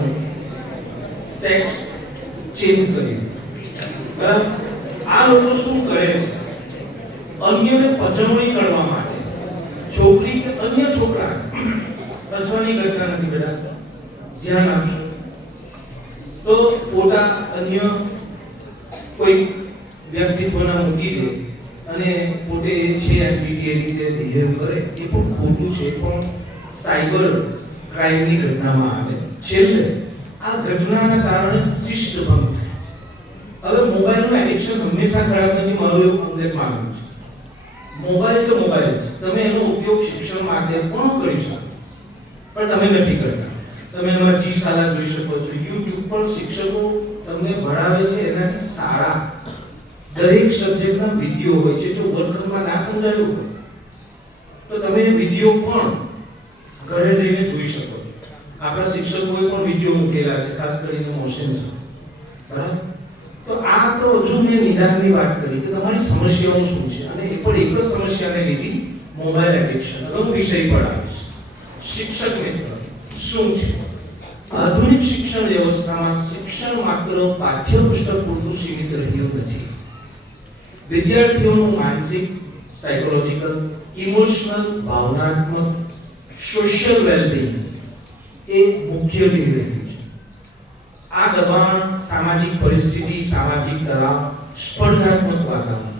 સેક્સ ચેન્જ કર્યું. બરાબર? આ લોકો શું કરે છે? અન્યને પજવણી કરવા માટે છોકરી કે અન્ય છોકરા હસવાની ઘટના નથી બેટા, ધ્યાન આપશો તો ફોટા અન્ય કોઈ વ્યક્તિત્વના મૂકી દે અને પોતે એ છે એમ રીતે બિહેવ કરે, એ પણ ખોટું છે, પણ સાયબર ક્રાઇમની ઘટનામાં આવે. છેલ્લે આ ઘટનાના કારણે શિસ્ત ભંગ થાય છે. હવે મોબાઈલનું એડિક્શન હંમેશા ખરાબ નથી, મારું એવું અંગત માનવું છે. મોબાઈલ તો મોબાઈલ છે, તમે એનો ઉપયોગ શિક્ષણ માટે પણ કરી શકો, પણ તમે નથી કરતા. તમે એમાં જી શાળા જોઈ શકો છો, YouTube પર શિક્ષકો તમને ભણાવે છે એનાથી સારા દરેક સબ્જેક્ટના વિડિયો હોય છે. જો વર્ગખંડમાં ના સમજાયું હોય તો તમે વિડિયો પણ ઘરે જઈને જોઈ શકો છો. આપણા શિક્ષકોએ પણ વિડિયો મૂકેલા છે, ખાસ કરીને મોશન્સ. બરાબર? તો આ તો હજુ મેં નિદાનની વાત કરી કે તમારી સમસ્યાઓ શું છે, અને એ પણ એક જ સમસ્યાને લીધી મોબાઈલ એડિક્શન. હવે હું વિષય પર આવીશ. શિક્ષક મિત્ર શું છે? આધુનિક શિક્ષણ વ્યવસ્થામાં શિક્ષણ માત્ર પાઠ્યપુસ્તક પૂરતું સીમિત રહ્યું નથી. વિદ્યાર્થીઓનું માનસિક, સાયકોલોજીકલ, ઇમોશનલ, ભાવનાત્મક, સોશિયલ વેલબિંગ એ મુખ્ય બની રહ્યું છે. આ દબાણ, સામાજિક પરિસ્થિતિ, સામાજિક તણાવ, સ્પર્ધાત્મક વાતાવરણ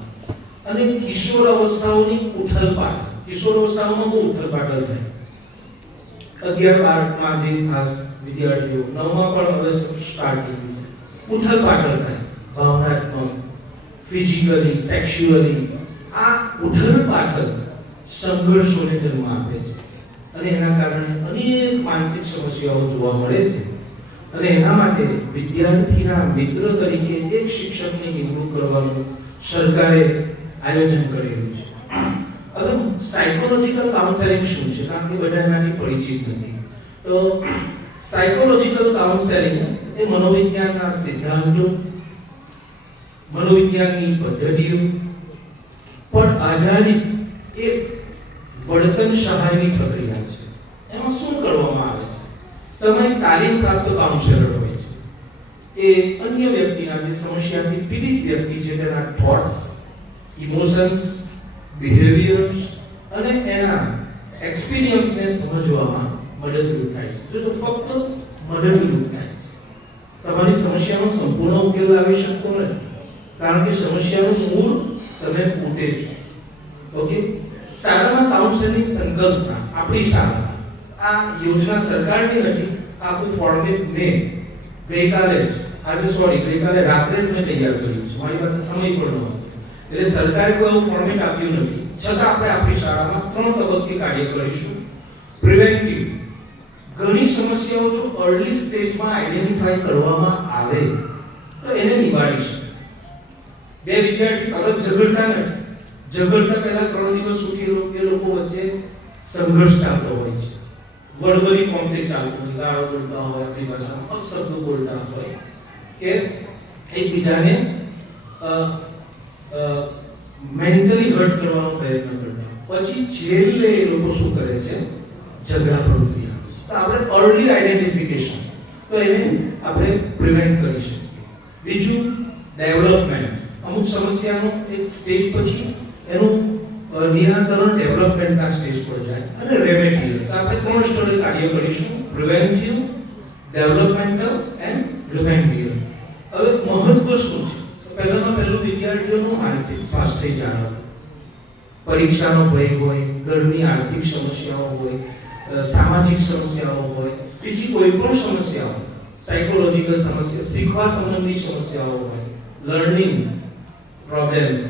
અને કિશોર અવસ્થાઓની ઉથલપાથલ. કિશોર અવસ્થાઓમાં બહુ ઉથલપાથલ થાય. 11-12માં જે ખાસ વિદ્યાર્થીઓ, 9માં પણ હવે સ્ટાર્ટ થઈ ગયું છે, ઉથલપાથલ થાય. ભાવનાત્મક, ફિઝિકલી, સેક્સ્યુઅલી. આ ઉથલપાથલ સંઘર્ષોને જન્મ આપે છે અને એના કારણે અનેક માનસિક સમસ્યાઓ જોવા મળે છે. અને એના માટે વિદ્યાર્થીના મિત્ર તરીકે એક શિક્ષકની નિમણૂક કરવાનું સરકારે આયોજન કરેલું છે. હવે સાયકોલોજીકલ કાઉન્સેલિંગ શું છે? કારણ કે બધા એનાથી પરિચિત નથી. તો સાયકોલોજીકલ કાઉન્સેલિંગ એ મનોવિજ્ઞાનના સિદ્ધાંતો, મનોવિજ્ઞાનની પદ્ધતિઓ પર આધારિત એક વર્તન સહાયની પ્રક્રિયા છે. એમાં શું કરવામાં આવે છે? તમે તાલીમ પ્રાપ્ત કાઉન્સેલર હોય છે, એ અન્ય વ્યક્તિના, જે સમસ્યાથી પીડિત વ્યક્તિ છે, તેના થોટ્સ, ઇમોશન્સ, બિહેવિયર્સ અને એના એક્સપિરિયન્સને સમજવામાં મદદરૂપ થાય છે. જો ફક્ત મદદરૂપ થાય છે, તમારી સમસ્યાનો સંપૂર્ણ ઉકેલ લાવી શકતો નથી, કારણ કે સમસ્યાનું મૂળ તમે પોતે છો. ઓકે, શાળામાં કાઉન્સેલિંગ સંકલ્પના આપણી શાળા, આ યોજના સરકારની નથી, આખું ફોર્મેટ મેં ગઈકાલે રાત્રે જ મેં તૈયાર કર્યું છે. મારી પાસે સમય પણ નહોતો, એટલે સરકારે કોઈ એવું ફોર્મેટ આપ્યું નથી. છતાં આપણે આપણી શાળામાં 3 તબક્કે કાર્ય કરીશું. પ્રિવેન્ટિવ, ઘણી સમસ્યાઓ જો અર્લી સ્ટેજમાં આઈડેન્ટિફાઈ કરવામાં આવે તો એને નિવારી શકાય. બે વિદ્યાર્થી તરત ઝઘડતા નથી, ઝઘડતા પહેલા 3 દિવસ સુધી એ લોકો વચ્ચે સંઘર્ષ ચાલતો હોય છે. વર્બલી કોન્ફ્લિક્ટ ચાલતું હોય, ગાળો બોલતા હોય, આપણી ભાષામાં અપશબ્દો બોલતા હોય કે એકબીજાને મેન્ટલી હર્ટ કરવાનો પ્રયત્ન કરતા, પછી છેલ્લે એ લોકો શું કરે છે? ઝઘડા પ્રવૃત્તિ. તો આપણે અર્લી આઈડેન્ટિફિકેશન, તો એને આપણે પ્રિવેન્ટ કરી શકીએ. બીજું ડેવલપમેન્ટ. અમુક સમસ્યાનો એક સ્ટેજ પછી એનું નિરાકરણ ડેવલપમેન્ટના સ્ટેજ પર જાય અને રેમેડિયલ. તો આપણે 3 સ્તરે કાર્ય કરીશું: પ્રિવેન્ટિવ, ડેવલપમેન્ટલ એન્ડ રિમેડિયલ. હવે મહત્વ શું છે? તો પહેલું વિદ્યાર્થીઓનું માનસિક સ્વાસ્થ્ય જાળવવું. પરીક્ષાનો ભય હોય, ઘરની આર્થિક સમસ્યાઓ હોય, સામાજિક સમસ્યાઓ હોય, બીજી કોઈ પણ સમસ્યાઓ, સાયકોલોજીકલ સમસ્યા, શીખવા સંબંધી સમસ્યાઓ હોય, લર્નિંગ પ્રોબ્લેમ્સ.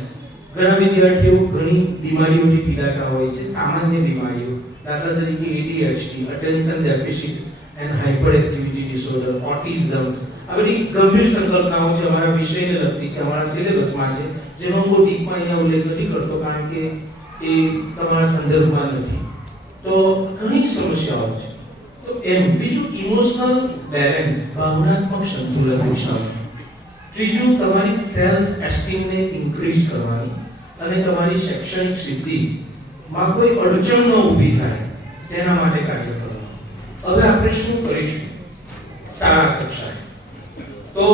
ઘણા વિદ્યાર્થીઓ ઘણી બીમારીઓથી પીડાતા હોય છે, સામાન્ય બીમારીઓ, દાખલા તરીકે ADHD, attention deficit and hyper activity disorder, autism. આ બધી ગંભીર સંકલ્પનાઓ છે, અમારા વિષયને લગતી છે, અમારા સિલેબસમાં છે, જેનો હું ડીપમાં અહીંયા ઉલ્લેખ નથી કરતો કારણ કે એ તમારા સંદર્ભમાં નથી. તો ઘણી સમસ્યાઓ છે. તો બીજું ઇમોશનલ બેલેન્સ, ભાવનાત્મક સંતુલન વિકસાવવું. ત્રીજું તમારી સેલ્ફ એસ્ટીમને ઇન્ક્રીઝ કરવાની અને તમારી શૈક્ષણિક સિદ્ધિમાં કોઈ અડચણ ન ઊભી થાય તેના માટે કાર્ય કરવાનું. હવે આપણે શું કરીશું શાળા કક્ષાએ? તો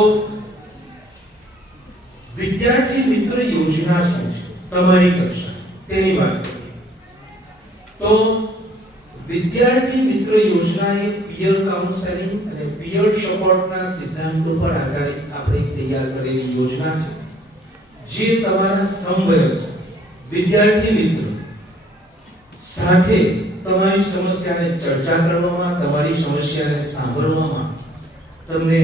વિદ્યાર્થી મિત્ર યોજના શું છે તમારી કક્ષાએ તેની વાત કરીએ. તો વિદ્યાર્થી મિત્ર યોજના એ પીયર કાઉન્સેલિંગ અને પીયર સપોર્ટના સિદ્ધાંતો પર આધારિત આપણે તૈયાર કરેલી યોજના છે, જે તમારા સમવયસ્ક વિદ્યાર્થી મિત્ર સાથે તમારી સમસ્યાને ચર્ચા કરવામાં, તમારી સમસ્યાને સાંભળવામાં, તમને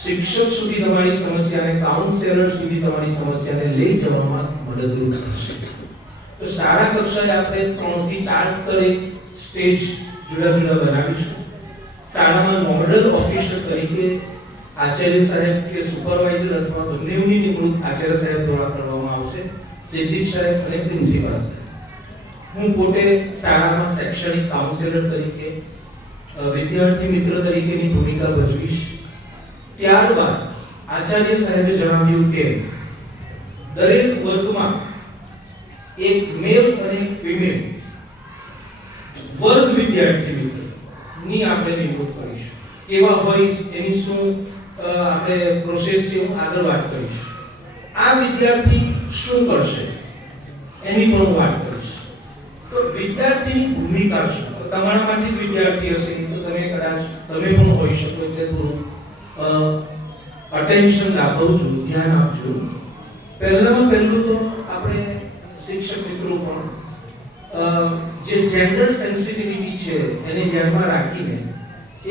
શિક્ષક સુધી તમારી સમસ્યાને, કાઉન્સેલર સુધી તમારી સમસ્યાને લઈ જવામાં મદદરૂપ થશે. તો શાળા કક્ષાએ આપણે 3 થી 4 સ્તરે સ્ટેજ જુદા જુદા બનાવીશું. શાળામાં મોડલ ઓફિસર તરીકે આચાર્ય સાહેબ કે સુપરવાઇઝર અથવા બંનેની નિમણૂક આચાર્ય સાહેબ દ્વારા કરવામાં આવશે, સિદ્દીક સાહેબ અને પ્રિન્સિપાલ સાહેબ. હું પોતે શાળામાં શૈક્ષણિક કાઉન્સેલર તરીકે, વિદ્યાર્થી મિત્ર તરીકેની ભૂમિકા ભજવીશ. ત્યારબાદ આચાર્ય સાહેબે જણાવ્યું કે દરેક વર્ગમાં એક મેલ અને એક ફિમેલ વર્ગ વિદ્યાર્થી મિત્ર ની આપણે નિમણૂક કરીશું. કેવા હોય એની શું આપણે પ્રોસેસ છે હું આગળ વાત કરીશ. આ વિદ્યાર્થી શું કરશે એની પણ વાત કરીશ. તો વિદ્યાર્થીની ભૂમિકા શું? તમારામાંથી જ વિદ્યાર્થી હશે તો તમે કદાચ તમે પણ હોઈ શકો, એટલે થોડું અટેન્શન રાખવું, ધ્યાન આપજો. પહેલું તો આપણે શિક્ષક મિત્રો પણ જે જેન્ડર સેન્સિટિવિટી છે એને ધ્યાનમાં રાખીને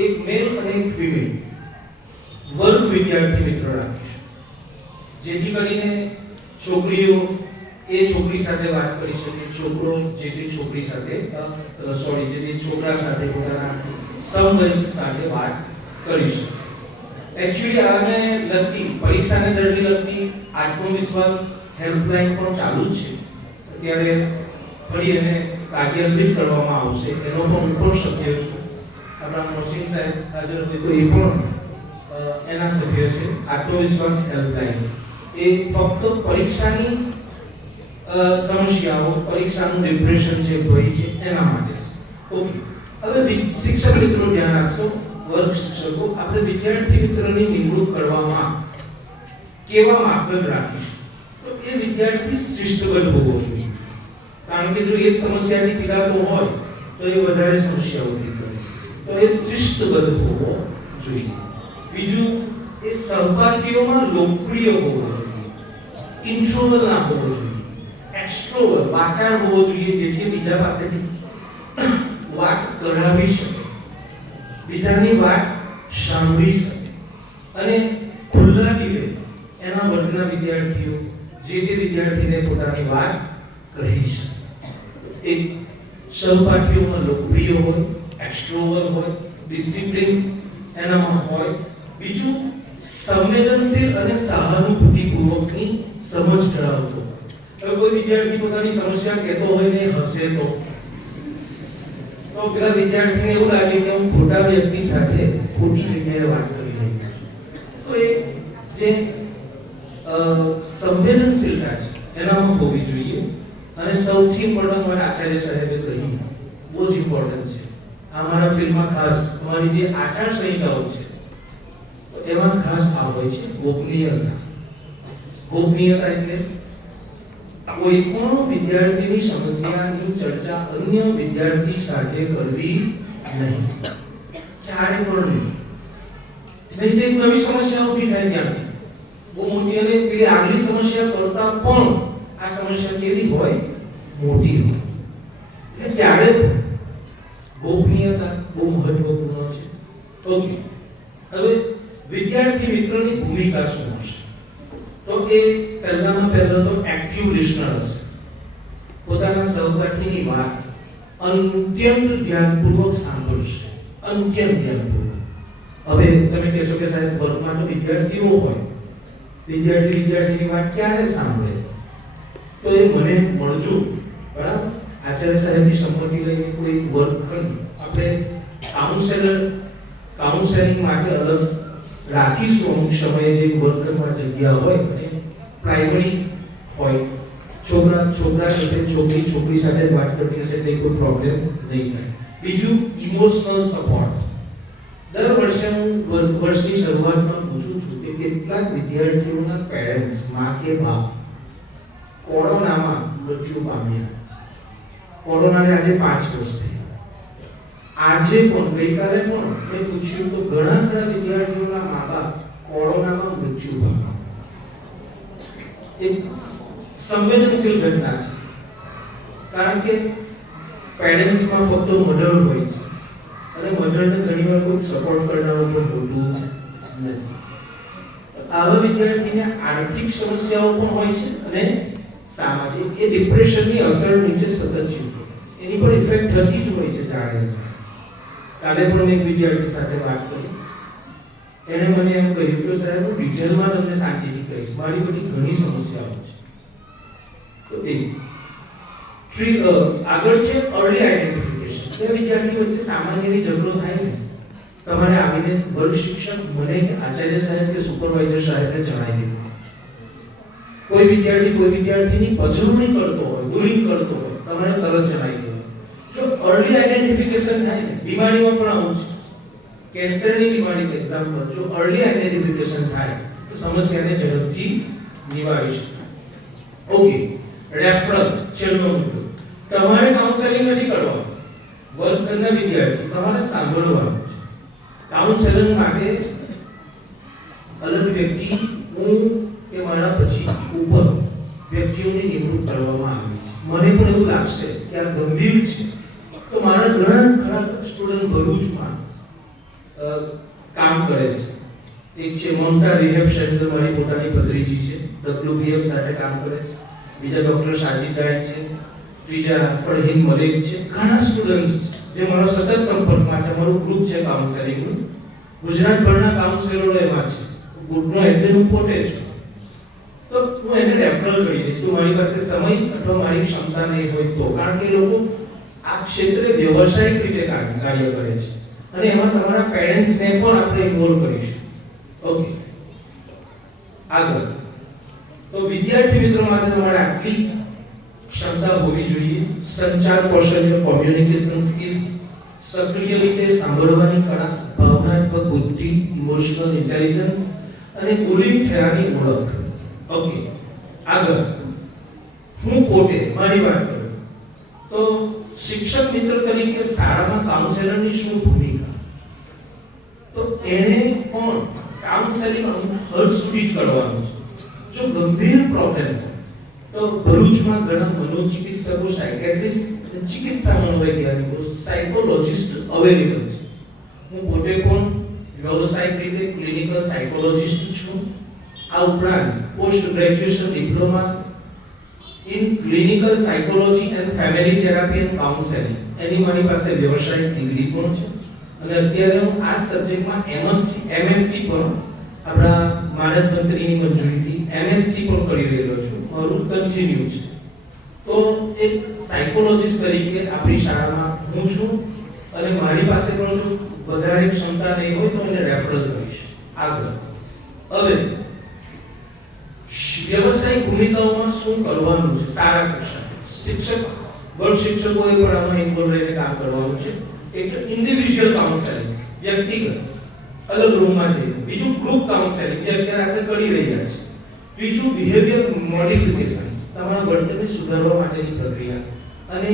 એક મેલ અને એક ફિમેલ વર્ગ વિદ્યાર્થી મિત્રો રાખીશું, જેથી કરીને છોકરીઓ એ છોકરી સાથે વાત કરી શકે, છોકરો જે તે છોકરી સાથે જે તે છોકરા સાથે પોતાના સમવયસ્ક સાથે વાત કરી શકે. એકચ્યુઅલી આને લગતી પરીક્ષાને લગતી આત્મવિશ્વાસ હેલ્પલાઇન પણ ચાલુ જ છે. અત્યારે ફરી એને કાર્યાન્વિત કરવામાં આવશે, એનો પણ હું પણ સભ્ય છું. આપણા મોસીન સાહેબ હાજર હોય તો એ પણ એના સભ્ય છે. આત્મવિશ્વાસ હેલ્પલાઇન એ ફક્ત પરીક્ષાની સમસ્યાઓ, પરીક્ષાનું ડિપ્રેશન છે, ભય છે, એના માટે છે. ઓકે, હવે શિક્ષક મિત્રો ધ્યાન આપશો, વર્ગ શિક્ષકો, આપણે વિદ્યાર્થી મિત્રની નિમણૂક કરવામાં કેવા માપદંડ રાખીશું? તો એ વિદ્યાર્થી શિસ્તબદ્ધ હોવો જોઈએ, કારણ કે જો એ સમસ્યાથી પીડાતો હોય તો એ વધારે સમસ્યાઓ ઊભી કરે. તો એ શિસ્તબદ્ધ હોવો જોઈએ. બીજું, એ સહપાઠીઓમાં લોકપ્રિય હોવો જોઈએ, ઇન્ટ્રોવર્ટ ના હોવો જોઈએ, એક્સ્ટ્રોવર્ટ વાચાળ હોવો જોઈએ, જેથી બીજા પાસેથી વાત કરાવી શકે, બીજાની વાત સાંભળી શકે અને ખુલ્લા દિલે એના વર્ગના વિદ્યાર્થીઓ જે તે વિદ્યાર્થીને પોતાની વાત કહી શકે. એક સહપાઠીઓમાં લોકપ્રિય હોય, એક્સ્ટ્રોવર્ટ હોય, ડિસિપ્લિન એનામાં હોય. બીજું, સંવેદનશીલ અને સહાનુભૂતિપૂર્વકની સમજ ધરાવતો. હવે કોઈ વિદ્યાર્થી પોતાની સમસ્યા કહેતો હોય ને હસે તો તો પેલા વિદ્યાર્થીને એવું લાગે કે હું ખોટા વ્યક્તિ સાથે ખોટી જગ્યાએ વાત કરી રહ્યો છું. તો એ જે સંવેદનશીલતા છે એનામાં હોવી જોઈએ. અને સૌથી ઇમ્પોર્ટન્ટ વાત આચાર્ય સાહેબે કહી, બહુ જ ઇમ્પોર્ટન્ટ છે. અમારા ફિલ્મમાં ખાસ અમારી જે આચાર સંહિતાઓ છે એમાં ખાસ આ હોય છે ગોપનીયતા. ગોપનીયતા એટલે કોઈ પણ વિદ્યાર્થીની સમસ્યાની ચર્ચા અન્ય વિદ્યાર્થી સાથે કરવી નહીં, ક્યારે પણ નહીં. નહીં તો એક નવી સમસ્યા ઊભી થાય ત્યાંથી બહુ મોટી, અને પેલી આગલી સમસ્યા કરતા પણ આ સમસ્યા કેવી હોય, મોટી હોય. એટલે ત્યારે ગોપનીયતા બહુ મહત્વપૂર્ણ છે. ઓકે, હવે વિદ્યાર્થી મિત્રની ભૂમિકા શું હશે? તો એ પહેલામાં પહેલો તો એક્ટિવ લિસનર હશે. પોતાના સહપાઠીની વાત અત્યંત ધ્યાનપૂર્વક સાંભળશે, અત્યંત ધ્યાનપૂર્વક. હવે તમે કહેશો કે સાહેબ વર્ગમાં તો વિદ્યાર્થીઓ હોય, વિદ્યાર્થીની વાત ક્યારે સાંભળે? તો એ મને મળજો, બરાબર? આચાર્ય સાહેબની સંમતિ લઈને કોઈ વર્ગખંડ આપણે કાઉન્સેલિંગ માટે અલગ રાખીશું. અમુક સમયે જે વર્ગખંડમાં જગ્યા હોય, પ્રાઇમરી હોય, છોકરા સાથે છોકરી સાથે વાત કરતી હશે એટલે કોઈ પ્રોબ્લેમ નહીં થાય. બીજું ઇમોશનલ સપોર્ટ. દર વર્ષે હું વર્ષની શરૂઆતમાં પૂછું છું કે કેટલાક વિદ્યાર્થીઓના પેરેન્ટ્સ, મા કે બાપ, કોરોનામાં મૃત્યુ પામ્યા. કોરોનાને આજે 5 વર્ષ થયા. આજે પણ ગઈકાલે પણ મેં પૂછ્યું તો ઘણા વિદ્યાર્થીઓના મા બાપ કોરોનામાં મૃત્યુ પામ્યા. એક સંવેદનશીલ ઘટના છે, કારણ કે પેરેન્ટ્સમાં ફક્ત મધર હોય છે અને મધરને ઘણીવાર કોઈ સપોર્ટ કરનારું પણ હોતું નથી. આવા વિદ્યાર્થીને આર્થિક સમસ્યાઓ પણ હોય છે અને સામાજિક, એ ડિપ્રેશનની અસર નીચે સતત જીવતો, એની પર ઇફેક્ટ થતી જ હોય છે. જાણે કાલે પણ મેં એક વિદ્યાર્થી સાથે વાત કરી, એને મને એમ કહ્યું કે સાહેબ હું ડિટેલમાં તમને શાંતિથી કહીશ, મારી બધી ઘણી સમસ્યાઓ છે. તો આગળ છે અર્લી આઈડેન્ટિફિકેશન. તે વિદ્યાર્થી વચ્ચે સામાન્ય એવી ઝઘડો થાય ને, તમારે આવીને વર્ગ શિક્ષક મને કે આચાર્ય સાહેબ કે સુપરવાઇઝર સાહેબને જણાવી દેવું. કોઈ વિદ્યાર્થીની પછડણી કરતો હોય, બુલિંગ કરતો હોય, તમારે તરત જણાવી દેવું. જો અર્લી આઈડેન્ટિફિકેશન થાય ને, બીમારીમાં પણ આવું છે. કેન્સરની બીમારી એક્ઝામ્પલ, જો અર્લી આઈડેન્ટિફિકેશન થાય તો સમસ્યાને ઝડપથી નિવારી શકાય. ઓકે, રેફરલ છેલ્લો મુદ્દો. તમારે કાઉન્સેલિંગ નથી કરવાનું, વર્ગખંડના વિદ્યાર્થી તમારે સાંભળવાનું છે. કાઉન્સેલિંગ માટે અલગ વ્યક્તિ, હું કે મારા પછી ઉપર વ્યક્તિઓની નિમણૂક કરવામાં આવી છે. મને પણ એવું લાગશે કે આ ગંભીર છે, તો મારા ઘણા સ્ટુડન્ટ ભરૂચમાં કામ કરે છે. એક છે મમતા રિહેબ સેન્ટર, મારી પોતાની ભત્રીજી છે, WBF સાથે કામ કરે છે. બીજા ડોક્ટર સાજીદ ગાયક છે, ત્રીજા ફરહીન મલિક છે. ઘણા સ્ટુડન્ટ્સ જે મારા સતત સંપર્કમાં છે. મારું ગ્રુપ છે કાઉન્સેલિંગનું, ગુજરાતભરના કાઉન્સેલરો એમાં છે. ગ્રુપનો એડમિન હું પોતે છું. તો હું એને રેફરલ કરી દઈશ તો મારી પાસે સમય અથવા મારી ક્ષમતા નહીં હોય તો, કારણ કે લોકો આ ક્ષેત્રે વ્યવસાયિક રીતે કાર્ય કરે છે અને એમાં તમારા પેરેન્ટ્સને પણ આપણે ઇન્વોલ્વ કરીશું. ઓકે, આગળ તો વિદ્યાર્થી મિત્રો માટે તમારે આટલી ક્ષમતા હોવી જોઈએ. સંચાર કૌશલ્ય, કોમ્યુનિકેશન સ્કિલ્સ, સક્રિય રીતે સાંભળવાની કળા, ભાવનાત્મક બુદ્ધિ, ઇમોશનલ ઇન્ટેલિજન્સ અને બુલિંગ થયાની ઓળખ. ઓકે, આગળ હું પોતે મારી વાત કરું તો શિક્ષક મિત્ર તરીકે શાળામાં કાઉન્સેલરની શું ભૂમિકા? તો એને પણ કાઉન્સેલિંગ હદ સુધી જ કરવાનું છે. જો ગંભીર પ્રોબ્લેમ તો ભરૂચમાં ઘણા મનોચિકિત્સકો, સાયકેટ્રિસ્ટ, ચિકિત્સા મનોવૈજ્ઞાનિકો, સાયકોલોજિસ્ટ અવેલેબલ છે. હું પોતે પણ વ્યવસાયિક રીતે ક્લિનિકલ સાયકોલોજિસ્ટ છું. આ ઉપરાંત post graduation diploma in clinical psychology and family therapy and counselling, એની મારી પાસે વ્યવસાયિક ડિગ્રી પણ છે. અને અત્યારે હું આ સબ્જેક્ટમાં એમએસસી પણ આપણા માનદ મંત્રીની મંજૂરીથી એમએસસી પણ કરી રહ્યો છું. મારું કન્ટિન્યુ છે. તો એક સાયકોલોજિસ્ટ તરીકે આપણી શાળામાં હું છું, અને મારી પાસે પણ જો વધારે ક્ષમતા નહીં હોય તો એને રેફરલ કરીશ આગળ. હવે વ્યવસાયિક ભૂમિકાઓમાં શું કરવાનું છે સારા કક્ષાએ? વર્ગ શિક્ષકોએ પણ આમાં ઇન્વોલ્વ રહીને કામ કરવાનું છે. એક તો ઇન્ડિવિડ્યુઅલ કાઉન્સેલિંગ, વ્યક્તિગત અલગ રૂમમાં જઈને. બીજું ગ્રુપ કાઉન્સેલિંગ જે અત્યારે આપણે કરી રહ્યા છીએ. ત્રીજું બિહેવિયર મોડિફિકેશન્સ, તમારા વર્તનને સુધારવા માટેની પ્રક્રિયા. અને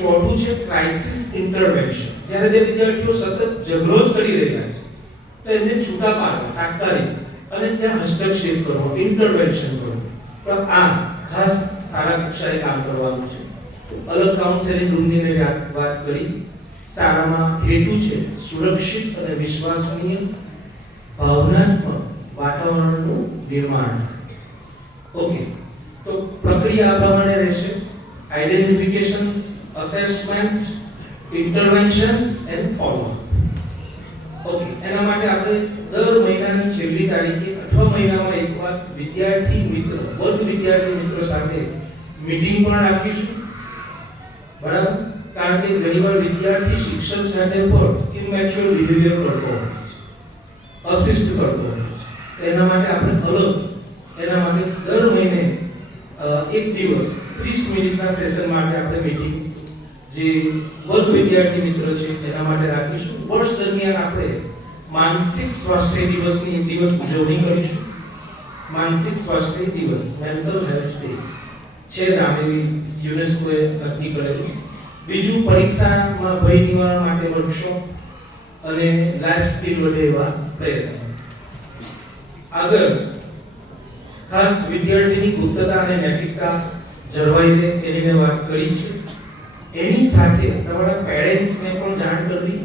ચોથું છે ક્રાઇસિસ ઇન્ટરવેન્શન. જ્યારે બે વિદ્યાર્થીઓ સતત ઝઘડો જ કરી રહ્યા છે તો એમને છૂટા પાડવા, તાત્કાલિક અને ત્યાં હસ્તક્ષેપ કરવો, ઇન્ટરવેન્શન કરવું. પણ આ ખાસ સારા કક્ષાએ કામ કરવાનું છે. અલગ કાઉન્સેલિંગ રૂમની મેં વાત કરી. શાળામાં હેતુ છે સુરક્ષિત અને વિશ્વસનીય ભાવનાત્મક વાતાવરણનું નિર્માણ. ઓકે, તો પ્રક્રિયા આ પ્રમાણે રહેશે: identification, assessment, interventions and follow. Okay, એના માટે આપણે દર મહિનાની છેલ્લી તારીખે અથવા મહિનામાં એકવાર વિદ્યાર્થી મિત્ર, વર્ગ વિદ્યાર્થી મિત્રો સાથે મીટિંગ પણ રાખીશું. બરાબર? કારણ કે ઘણીવાર વિદ્યાર્થી શિક્ષક સાથે પણ ઇમેચ્યોર બિહેવિયર કરતો હોય છે, અસિસ્ટ કરતો હોય છે. એના માટે આપણે એના માટે દર મહિને એક દિવસ 30 મિનિટના સેશન માટે આપણે મીટિંગ જે વર્ગ વિદ્યાર્થી મિત્રો છે એના માટે રાખીશું. વર્ષ દરમિયાન આપણે માનસિક સ્વાસ્થ્ય દિવસની એક દિવસ ઉજવણી કરીશું. માનસિક સ્વાસ્થ્ય દિવસ, મેન્ટલ હેલ્થ ડે છે, રામેલી યુનેસ્કોએ નક્કી કરેલું. બીજું, પરીક્ષામાં ભય નિવારણ માટે વર્કશોપ અને લાઈફ સ્કિલ વધે એવા પ્રયત્નો. આગળ ખાસ વિદ્યાર્થીની ગુપ્તતા અને નૈતિકતા જળવાઈ રહે એની મેં વાત કરી છે. એની સાથે તમારા પેરેન્ટ્સને પણ જાણ કરવી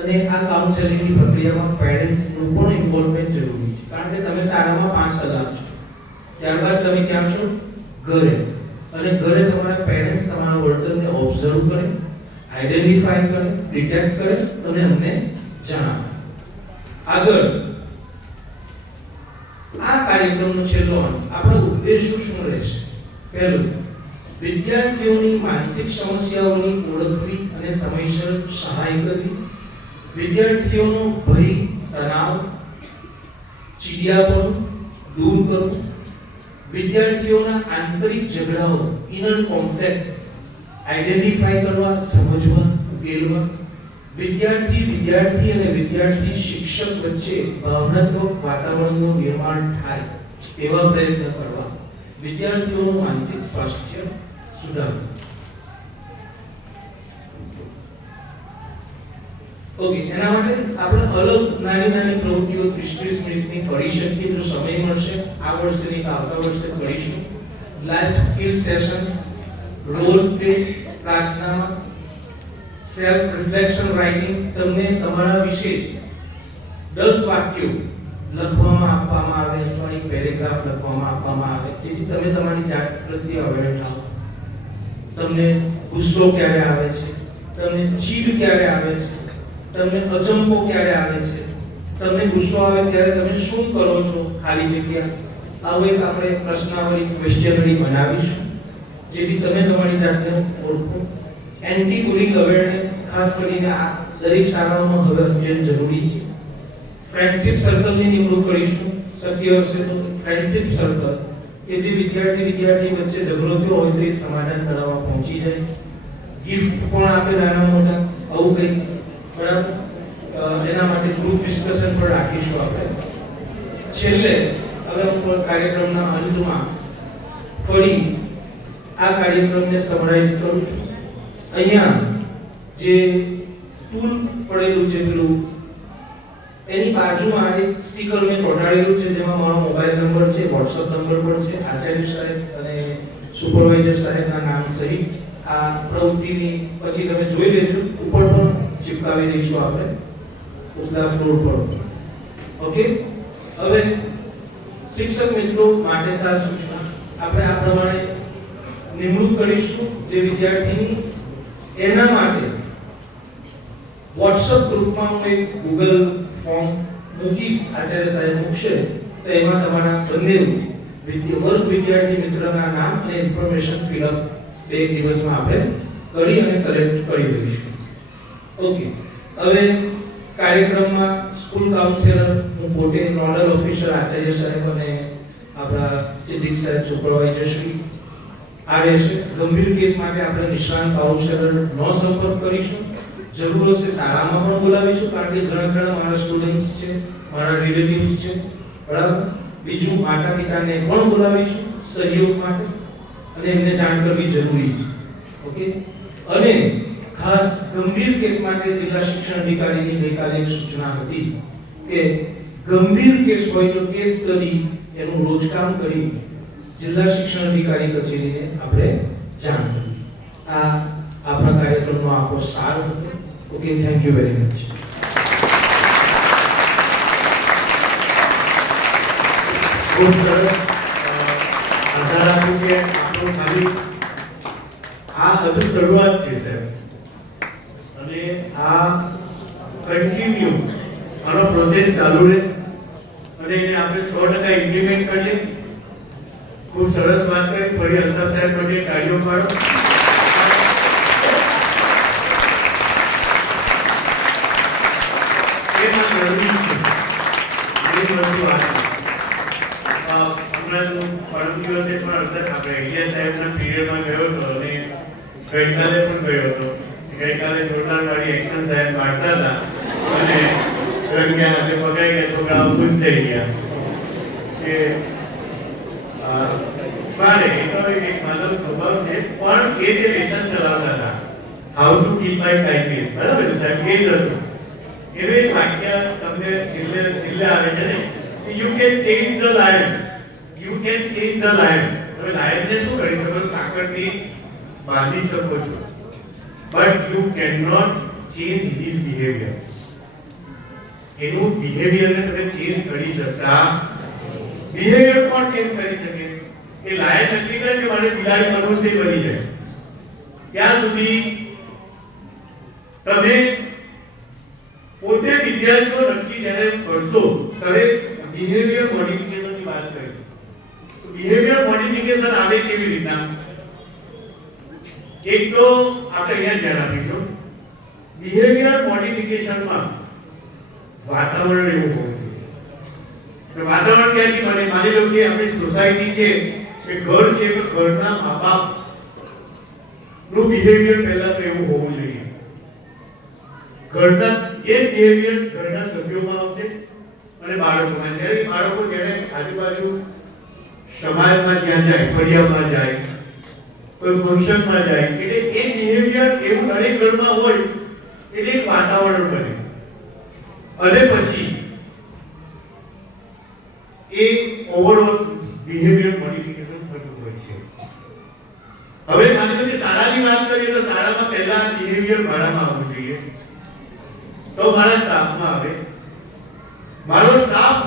અને આ કાઉન્સેલિંગની પ્રક્રિયામાં પેરેન્ટ્સનું પણ ઇન્વોલ્વમેન્ટ જરૂરી છે. કારણ કે તમે શાળામાં 5 કલાક છો, ત્યારબાદ તમે ક્યાં છો? ઘરે. અને ઘરે તમારા પેરેન્ટ્સ તમારા વર્તનને ઓબ્ઝર્વ કરે, આઈડેન્ટિફાઈ કરે, ડિટેક્ટ કરે અને અમને જણાવે. આગળ આ કાર્યક્રમનો છેલ્લો અંત, આપણા ઉદ્દેશો શું રહેશે? પહેલું, વિદ્યાર્થીઓની માનસિક સમસ્યાઓની ઓળખવી અને સમયસર સહાય કરવી. વિદ્યાર્થીઓનો ભય, તણાવ, ચીડિયાપણું દૂર કરવું. વિદ્યાર્થીઓના આંતરિક ઝઘડાઓ, ઇનર કોન્ફ્લિક્ટ આઈડેન્ટિફાઈ કરવા, સમજવા, ઉકેલવા. વિદ્યાર્થી અને વિદ્યાર્થી શિક્ષક વચ્ચે ભાવનાત્મક વાતાવરણનું નિર્માણ થાય એવા પ્રયત્ન કરવા. વિદ્યાર્થીઓનું માનસિક સ્વાસ્થ્ય સુધારવું. ઓકે, એના માટે આપણે અલગ નાની પ્રવૃત્તિઓ 30 મિનિટની કરી શકીએ જો સમય મળશે. આ વર્ષે નહીં આવતા વર્ષે કરીશું. Life skill sessions, role play, પ્રાર્થનામાં સેલ્ફ રિફ્લેક્શન રાઇટિંગ. તમને તમારા વિશે 10 વાક્યો લખવામાં આપવામાં આવે અથવા એક પેરેગ્રાફ લખવામાં આપવામાં આવે જેથી તમે તમારી જાત પ્રત્યે અવેર થાઓ. તમને ગુસ્સો ક્યારે આવે છે, તમને ચીડ ક્યારે આવે છે, તમને અચંબો ક્યારે આવે છે, તમને ગુસ્સો આવે ત્યારે તમે શું કરો છો, ખાલી જગ્યા. આવો એક આપણે પ્રશ્નાવલી, ક્વેશ્ચનરી બનાવીશું જેથી તમે તમારી જાતને ઓળખો. એન્ટી બુલિંગ અવેરનેસ ખાસ કરીને આ દરેક શાળાઓમાં હવે અત્યંત જરૂરી છે. ફ્રેન્ડશિપ સર્કલની નિમણૂક કરીશું. શક્ય હશે તો ફ્રેન્ડશિપ સર્કલ કે જે વિદ્યાર્થી વચ્ચે ઝઘડો થયો હોય તો એ સમાધાન કરવા પહોંચી જાય. ગિફ્ટ પણ આપે નાના મોટા, આવું કંઈક. બરાબર? એના માટે ગ્રુપ ડિસ્કશન પણ રાખીશું આપણે. છેલ્લે હવે હું કાર્યક્રમના અંતમાં ફરી આ કાર્યક્રમને સમરાઇઝ કરું છું. અહીંયા જે ટૂલ પડેલું છે પેલું એની બાજુમાં એક સ્ટીકર મેં ચોંટાડેલું છે જેમાં મારો મોબાઈલ નંબર છે, વોટ્સએપ નંબર પણ છે, આચાર્ય સાહેબ અને સુપરવાઇઝર સાહેબના નામ સહિત. આ પ્રવૃત્તિની પછી તમે જોઈ લેજો, ઉપર પણ ચિપકાવી દઈશું આપણે ઉપલા ફ્લોર પર. ઓકે, હવે શિક્ષક મિત્રો માટે ખાસ સૂચના આપણે આ પ્રમાણે નિમણૂક કરીશું જે વિદ્યાર્થીની. એના માટે વોટ્સએપ ગ્રુપમાં હું એક ગૂગલ ફોર્મ મૂકીશ, આચાર્ય સાહેબ મૂકશે, તો એમાં તમારા બંને વર્ગ વિદ્યાર્થી મિત્રના નામ અને ઇન્ફોર્મેશન ફિલઅપ 2 દિવસમાં આપણે કરી અને કલેક્ટ કરી દઈશું. ઓકે, હવે કાર્યક્રમમાં સ્કૂલ કાઉન્સિલર, હું પોતે નોડલ ઓફિસર આચાર્ય સાહેબ અને આપણા સિદ્દીક સાહેબ સુપરવાઇઝર શ્રી આવે છે. ગંભીર કેસ માટે આપણે નિષ્ણાંત કાઉન્સિલરનો સંપર્ક કરીશું. જરૂર હશે શાળામાં પણ બોલાવીશું, કારણ કે ઘણા મારા સ્ટુડન્ટ્સ છે, મારા રિલેટિવ્સ છે, બરાબર. બીજું, માતા પિતાને પણ બોલાવીશું સહયોગ માટે, અને એમને જાણ કરવી જરૂરી છે. ઓકે, અને ખાસ ગંભીર કેસ માટે જિલ્લા શિક્ષણ અધિકારીની ગઈકાલે એક સૂચના હતી કે ગંભીર કેસ હોય તો કેસ કરી એનું રોજકામ કરી જિલ્લા શિક્ષણ અધિકારી કચેરીને આપણે જાણ કરવી. આ આપણા કાર્યક્રમનો આખો સાર હતો. Okay, thank you very much. ખૂબ સરસ. આશા રાખું કે આપણું ખાલી આ હજુ શરૂઆત છે સાહેબ, અને આ કન્ટિન્યુ આનો પ્રોસેસ ચાલુ રહે અને એને આપણે 100% ઇમ્પ્લિમેન્ટ કરીએ. ખૂબ સરસ વાત કરી. ફરી અલ્તાફ સાહેબ માટે તાળીઓ પાડો. એમાં જરૂરી છે એ બધું વાત. હમણાં હું પરમ દિવસે પણ આપણે ઇલિયાસ સાહેબના પીરિયડમાં ગયો હતો અને ગઈકાલે પણ ગયો હતો. ગઈકાલે જોરદાર વાળી એક્શન સાહેબ મારતા હતા અને રંગ્યા એટલે પકડાઈ ગયા, છોકરાઓ ખુશ થઈ ગયા કે મારે એ તો એક માનવ સ્વભાવ છે. પણ એ જે લેસન ચલાવતા હતા, how to keep my kindness, બરાબર સાહેબ, એ જ હતું. એનું એક વાક્ય તમને છેલ્લે આવે છે ને, you can change the lion, you can change the lion. તમે લાયનને શું કરી શકો? સાંકળથી બાંધી શકો છો, but you can not change his behaviour. એનું બિહેવિયરને તમે ચેન્જ કરી શકતા. બિહેવિયર કોણ ચેન્જ કરી શકે? એ લાયન નક્કી કરે કે મારે બિલાડી મનુષ્ય બની જાય, ત્યાં સુધી તમે પોતે વિદ્યાર્થીઓ નક્કી જ્યારે કરશો. સરે બિહેવિયર મોડિફિકેશનની વાત કરી, તો બિહેવિયર મોડિફિકેશન આવે કેવી રીતના? એક તો આપણે અહીંયા ધ્યાન આપીશું, બિહેવિયર મોડિફિકેશનમાં વાતાવરણ એવું હોવું જોઈએ. વાતાવરણ ક્યાંથી બને? માની લો કે આપણી સોસાયટી છે કે ઘર છે, તો ઘરના મા-બાપ નું બિહેવિયર પહેલા તો એવું હોવું જોઈએ. ઘરના એ બિહેવિયર ઘરના સભ્યોમાં આવશે અને બાળકોમાં. જ્યારે બાળકો આજુબાજુ સમાજમાં જ્યાં જાય, ફળિયામાં જાય, કોઈ ફંક્શનમાં જાય, એટલે એ બિહેવિયર એવું દરેક ઘરમાં હોય એટલે એક વાતાવરણ બને અને પછી એ ઓવરઓલ બિહેવિયર મોડિફિકેશન થતું હોય છે. હવે માની લો કે શાળાની વાત કરીએ તો શાળામાં પહેલા બિહેવિયર મારામાં આવવું જોઈએ, તો મારા સ્ટાફમાં આવે. મારો સ્ટાફ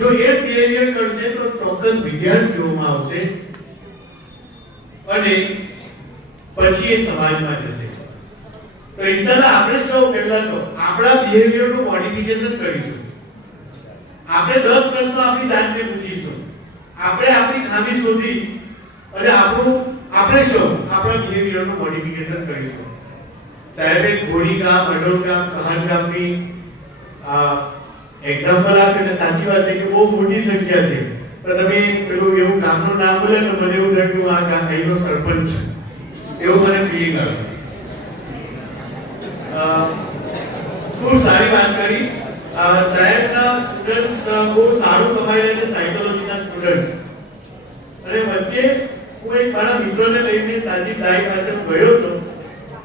જો એ બિહેવિયર કરશે તો ચોક્કસ વિદ્યાર્થીઓમાં આવશે અને પછી એ સમાજમાં જશે. તો ઇન્શાલ્લાહ આપણે સૌ પહેલા તો આપણા બિહેવિયરનું મોડિફિકેશન કરીશું. આપણે 10 પ્રશ્નો આપણી જાતને પૂછીશું, આપણે આપણી ખામી શોધી અને આપણે સૌ આપણા બિહેવિયરનું મોડિફિકેશન કરીશું. સાહેબે ઘોડીગામ, અડોલગામ, કહાનગામની એક્ઝામ્પલ આપ્યું એટલે સાચી વાત છે કે બહુ મોટી સંખ્યા છે. તો તમે પેલું એવું ગામનું નામ બોલે તો મને એવું લાગ્યું આ ગામ અહીંનો સરપંચ છે, એવું મને ફીલિંગ આવ્યું. ખૂબ સારી વાત કરી. સાહેબના સ્ટુડન્ટ્સ બહુ સારું કમાઈ રહ્યા છે, સાયકોલોજીના સ્ટુડન્ટ્સ. અને વચ્ચે હું એક મારા મિત્રોને લઈને સાજીદ દાઈ પાસે ગયો હતો,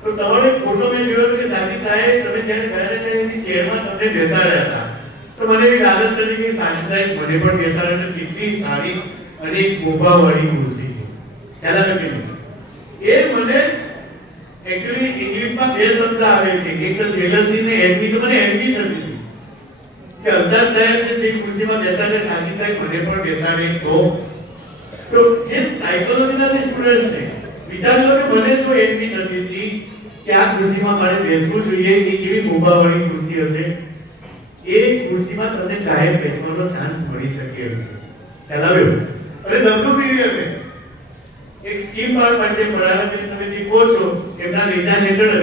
તો તમારો એક ફોટો મેં જોયો કે સાજીદ દાઈ તમે જ્યારે ગયા ને એની ચેરમાં તમને બેસાડ્યા હતા. તો મને એવી લાલચ થઈ કે સાજીદ દાઈ મને પણ બેસાડે તો કેટલી સારી અને એક મોભાવાળી ખુરશી છે. ખ્યાલ આવે કે નહીં? એ મને એકચ્યુઅલી ઇંગ્લિશમાં બે શબ્દ આવે છે, એક તો જેલસી ને એન્વી. તો મને એન્વી થતી હતી કે અલ્તાફ સાહેબ જે ખુરશીમાં બેસાડે, સાજીદ દાઈ મને પણ બેસાડે તો જે સાયકોલોજીના જે સ્ટુડન્ટ છે, વિચાર લો કે મને જો એન્વી થતી હતી કે આ ખુરશીમાં મારે બેસવું જોઈએ, એ કેવી મોભાવાળી ખુરશી હશે. એ ખુરશીમાં તમને કાયમ બેસવાનો ચાન્સ મળી શકે એમ છે. ખ્યાલ આવ્યો? અને ડબ્લ્યુપીવીએમ એક સ્કીમ બહાર પાડી, પ્રધાનમંત્રી તમે જે કહો છો એમના નેજા હેઠળ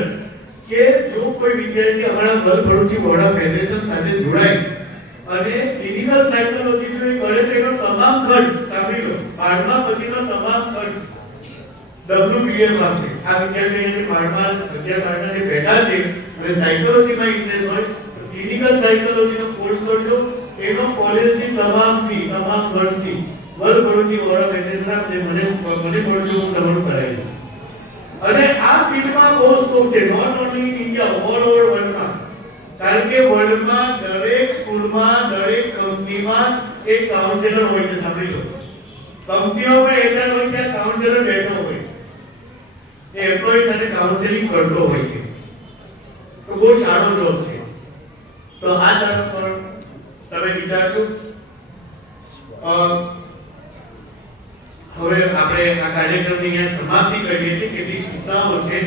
કે જો કોઈ વિદ્યાર્થી અમારા વર્લ્ડ ભરૂચી વોડા ફેડરેશન સાથે જોડાય અને ક્લિનિકલ સાયકોલોજી જો કરે તો એનો તમામ ખર્ચ સાંભળી લો 12મા પછીનો તમામ ખર્ચ WBM આપશે. આ વિદ્યાર્થીઓ બારમા 11 જે બેઠા છે અને સાયકોલોજીમાં ઇન્ટરેસ્ટ હોય તો ક્લિનિકલ સાયકોલોજીનો કોર્સ કરજો. એનો કોલેજની તમામ ફી તમામ વર્ષની વર્લ્ડ ભરૂચી વોડા ફેડરેશન જે મને પડજો હું તમારું કરાવી દઉં. અને આ ફિલ્ડમાં બહુ સ્કોપ છે, not only in India, all over વર્લ્ડમાં. કારણ કે વર્લ્ડમાં દરેક સ્કૂલમાં દરેક કંપનીમાં એક કાઉન્સેલર હોય છે. સાંભળી લો, કંપનીઓમાં એચઆર હોય ત્યાં કાઉન્સેલર બેઠો હોય, એ એમ્પ્લોયી સાથે કાઉન્સેલિંગ કરતો હોય છે. તો બહુ સારો જોબ છે. તો આ તરફ પર તમે વિચારજો. હવે આપણે આ કાર્યક્રમની અહીંયા સમાપ્તિ કરીએ છીએ. કેટલીક સૂચનાઓ છે.